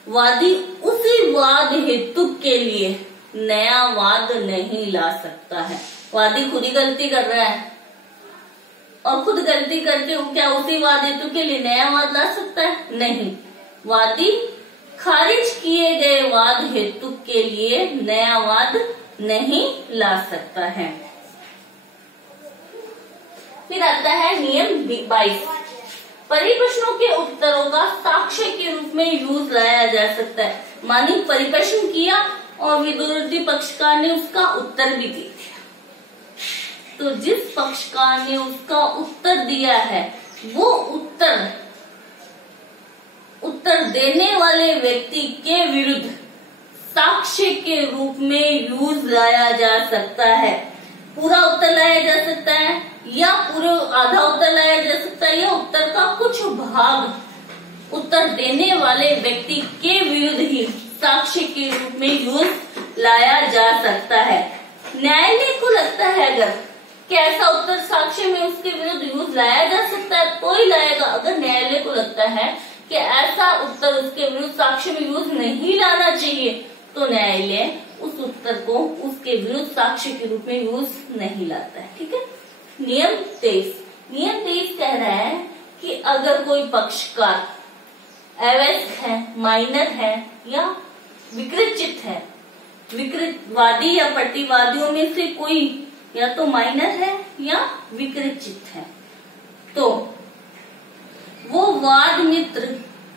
वादी उसी वाद हेतु के लिए नया वाद नहीं ला सकता है। वादी खुद ही गलती कर रहा है और खुद गलती करके क्या उसी वाद हेतु के लिए नया वाद ला सकता है? नहीं। वादी खारिज किए गए वाद हेतु के लिए नया वाद नहीं ला सकता है। फिर आता है नियम 22, परिप्रश्नों के उत्तरों का साक्ष्य के रूप में यूज लाया जा सकता है। मानी परिप्रश्न किया और विरोधी पक्षकार ने उसका उत्तर भी दे दिया, तो जिस पक्षकार ने उसका उत्तर दिया है वो उत्तर देने वाले व्यक्ति के विरुद्ध साक्ष्य के रूप में यूज लाया जा सकता है। पूरा उत्तर लाया जा सकता है या पूरा आधा उत्तर लाया जा सकता है या उत्तर का कुछ भाग उत्तर देने वाले व्यक्ति के विरुद्ध ही साक्ष्य के रूप में यूज लाया जा सकता है। न्यायालय को लगता है अगर कि ऐसा उत्तर साक्ष्य में उसके विरुद्ध यूज लाया जा सकता है तो ही लाएगा। अगर न्यायालय को लगता है कि ऐसा उत्तर उसके विरुद्ध साक्ष्य में यूज नहीं लाना चाहिए तो न्यायालय उस उत्तर को उसके विरुद्ध साक्ष्य के रूप में यूज नहीं लाता है। ठीक है। नियम 23 कह रहा है कि अगर कोई पक्षकार अवैध है, माइनर है या विकृत चित्त है, विकृत वादी या प्रतिवादियों में से कोई या तो माइनर है या विकृत चित्त है, तो वो वाद मित्र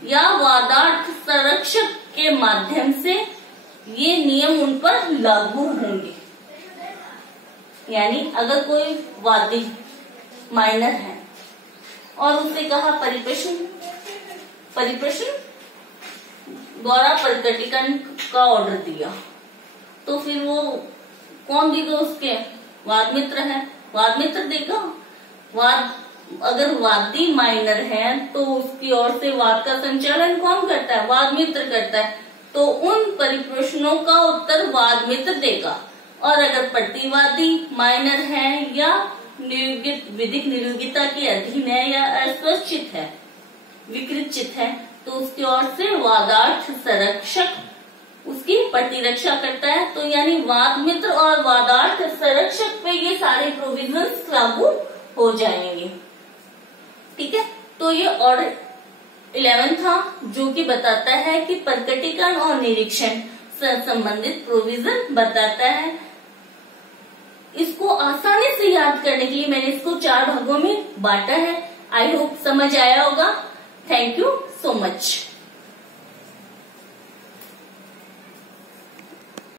या वादार्थ संरक्षक के माध्यम से ये नियम उन पर लागू होंगे। यानी अगर कोई वादी माइनर है और उसने कहा परिप्रश्न द्वारा प्रकटीकरण का ऑर्डर दिया, तो फिर वो कौन देगा? उसके वाद मित्र है, वाद मित्र देगा। अगर वादी माइनर है तो उसकी ओर से वाद का संचालन कौन करता है? वाद मित्र करता है। तो उन परिप्रश्नों का उत्तर वाद मित्र देगा। और अगर प्रतिवादी माइनर है या विधिक नियोगिता के अधीन है या अस्वच्छित है, विकृत है, तो उसकी ओर से वादार्थ संरक्षक उसकी प्रतिरक्षा करता है। तो यानी वाद मित्र और वादार्थ संरक्षक पे ये सारे प्रोविजंस लागू हो जाएंगे। ठीक है, तो ये ऑर्डर 11 था जो कि बताता है कि प्रकटीकरण और निरीक्षण से संबंधित प्रोविजन बताता है। इसको आसानी से याद करने के लिए मैंने इसको 4 भागों में बांटा है। आई होप समझ आया होगा। Thank you so much.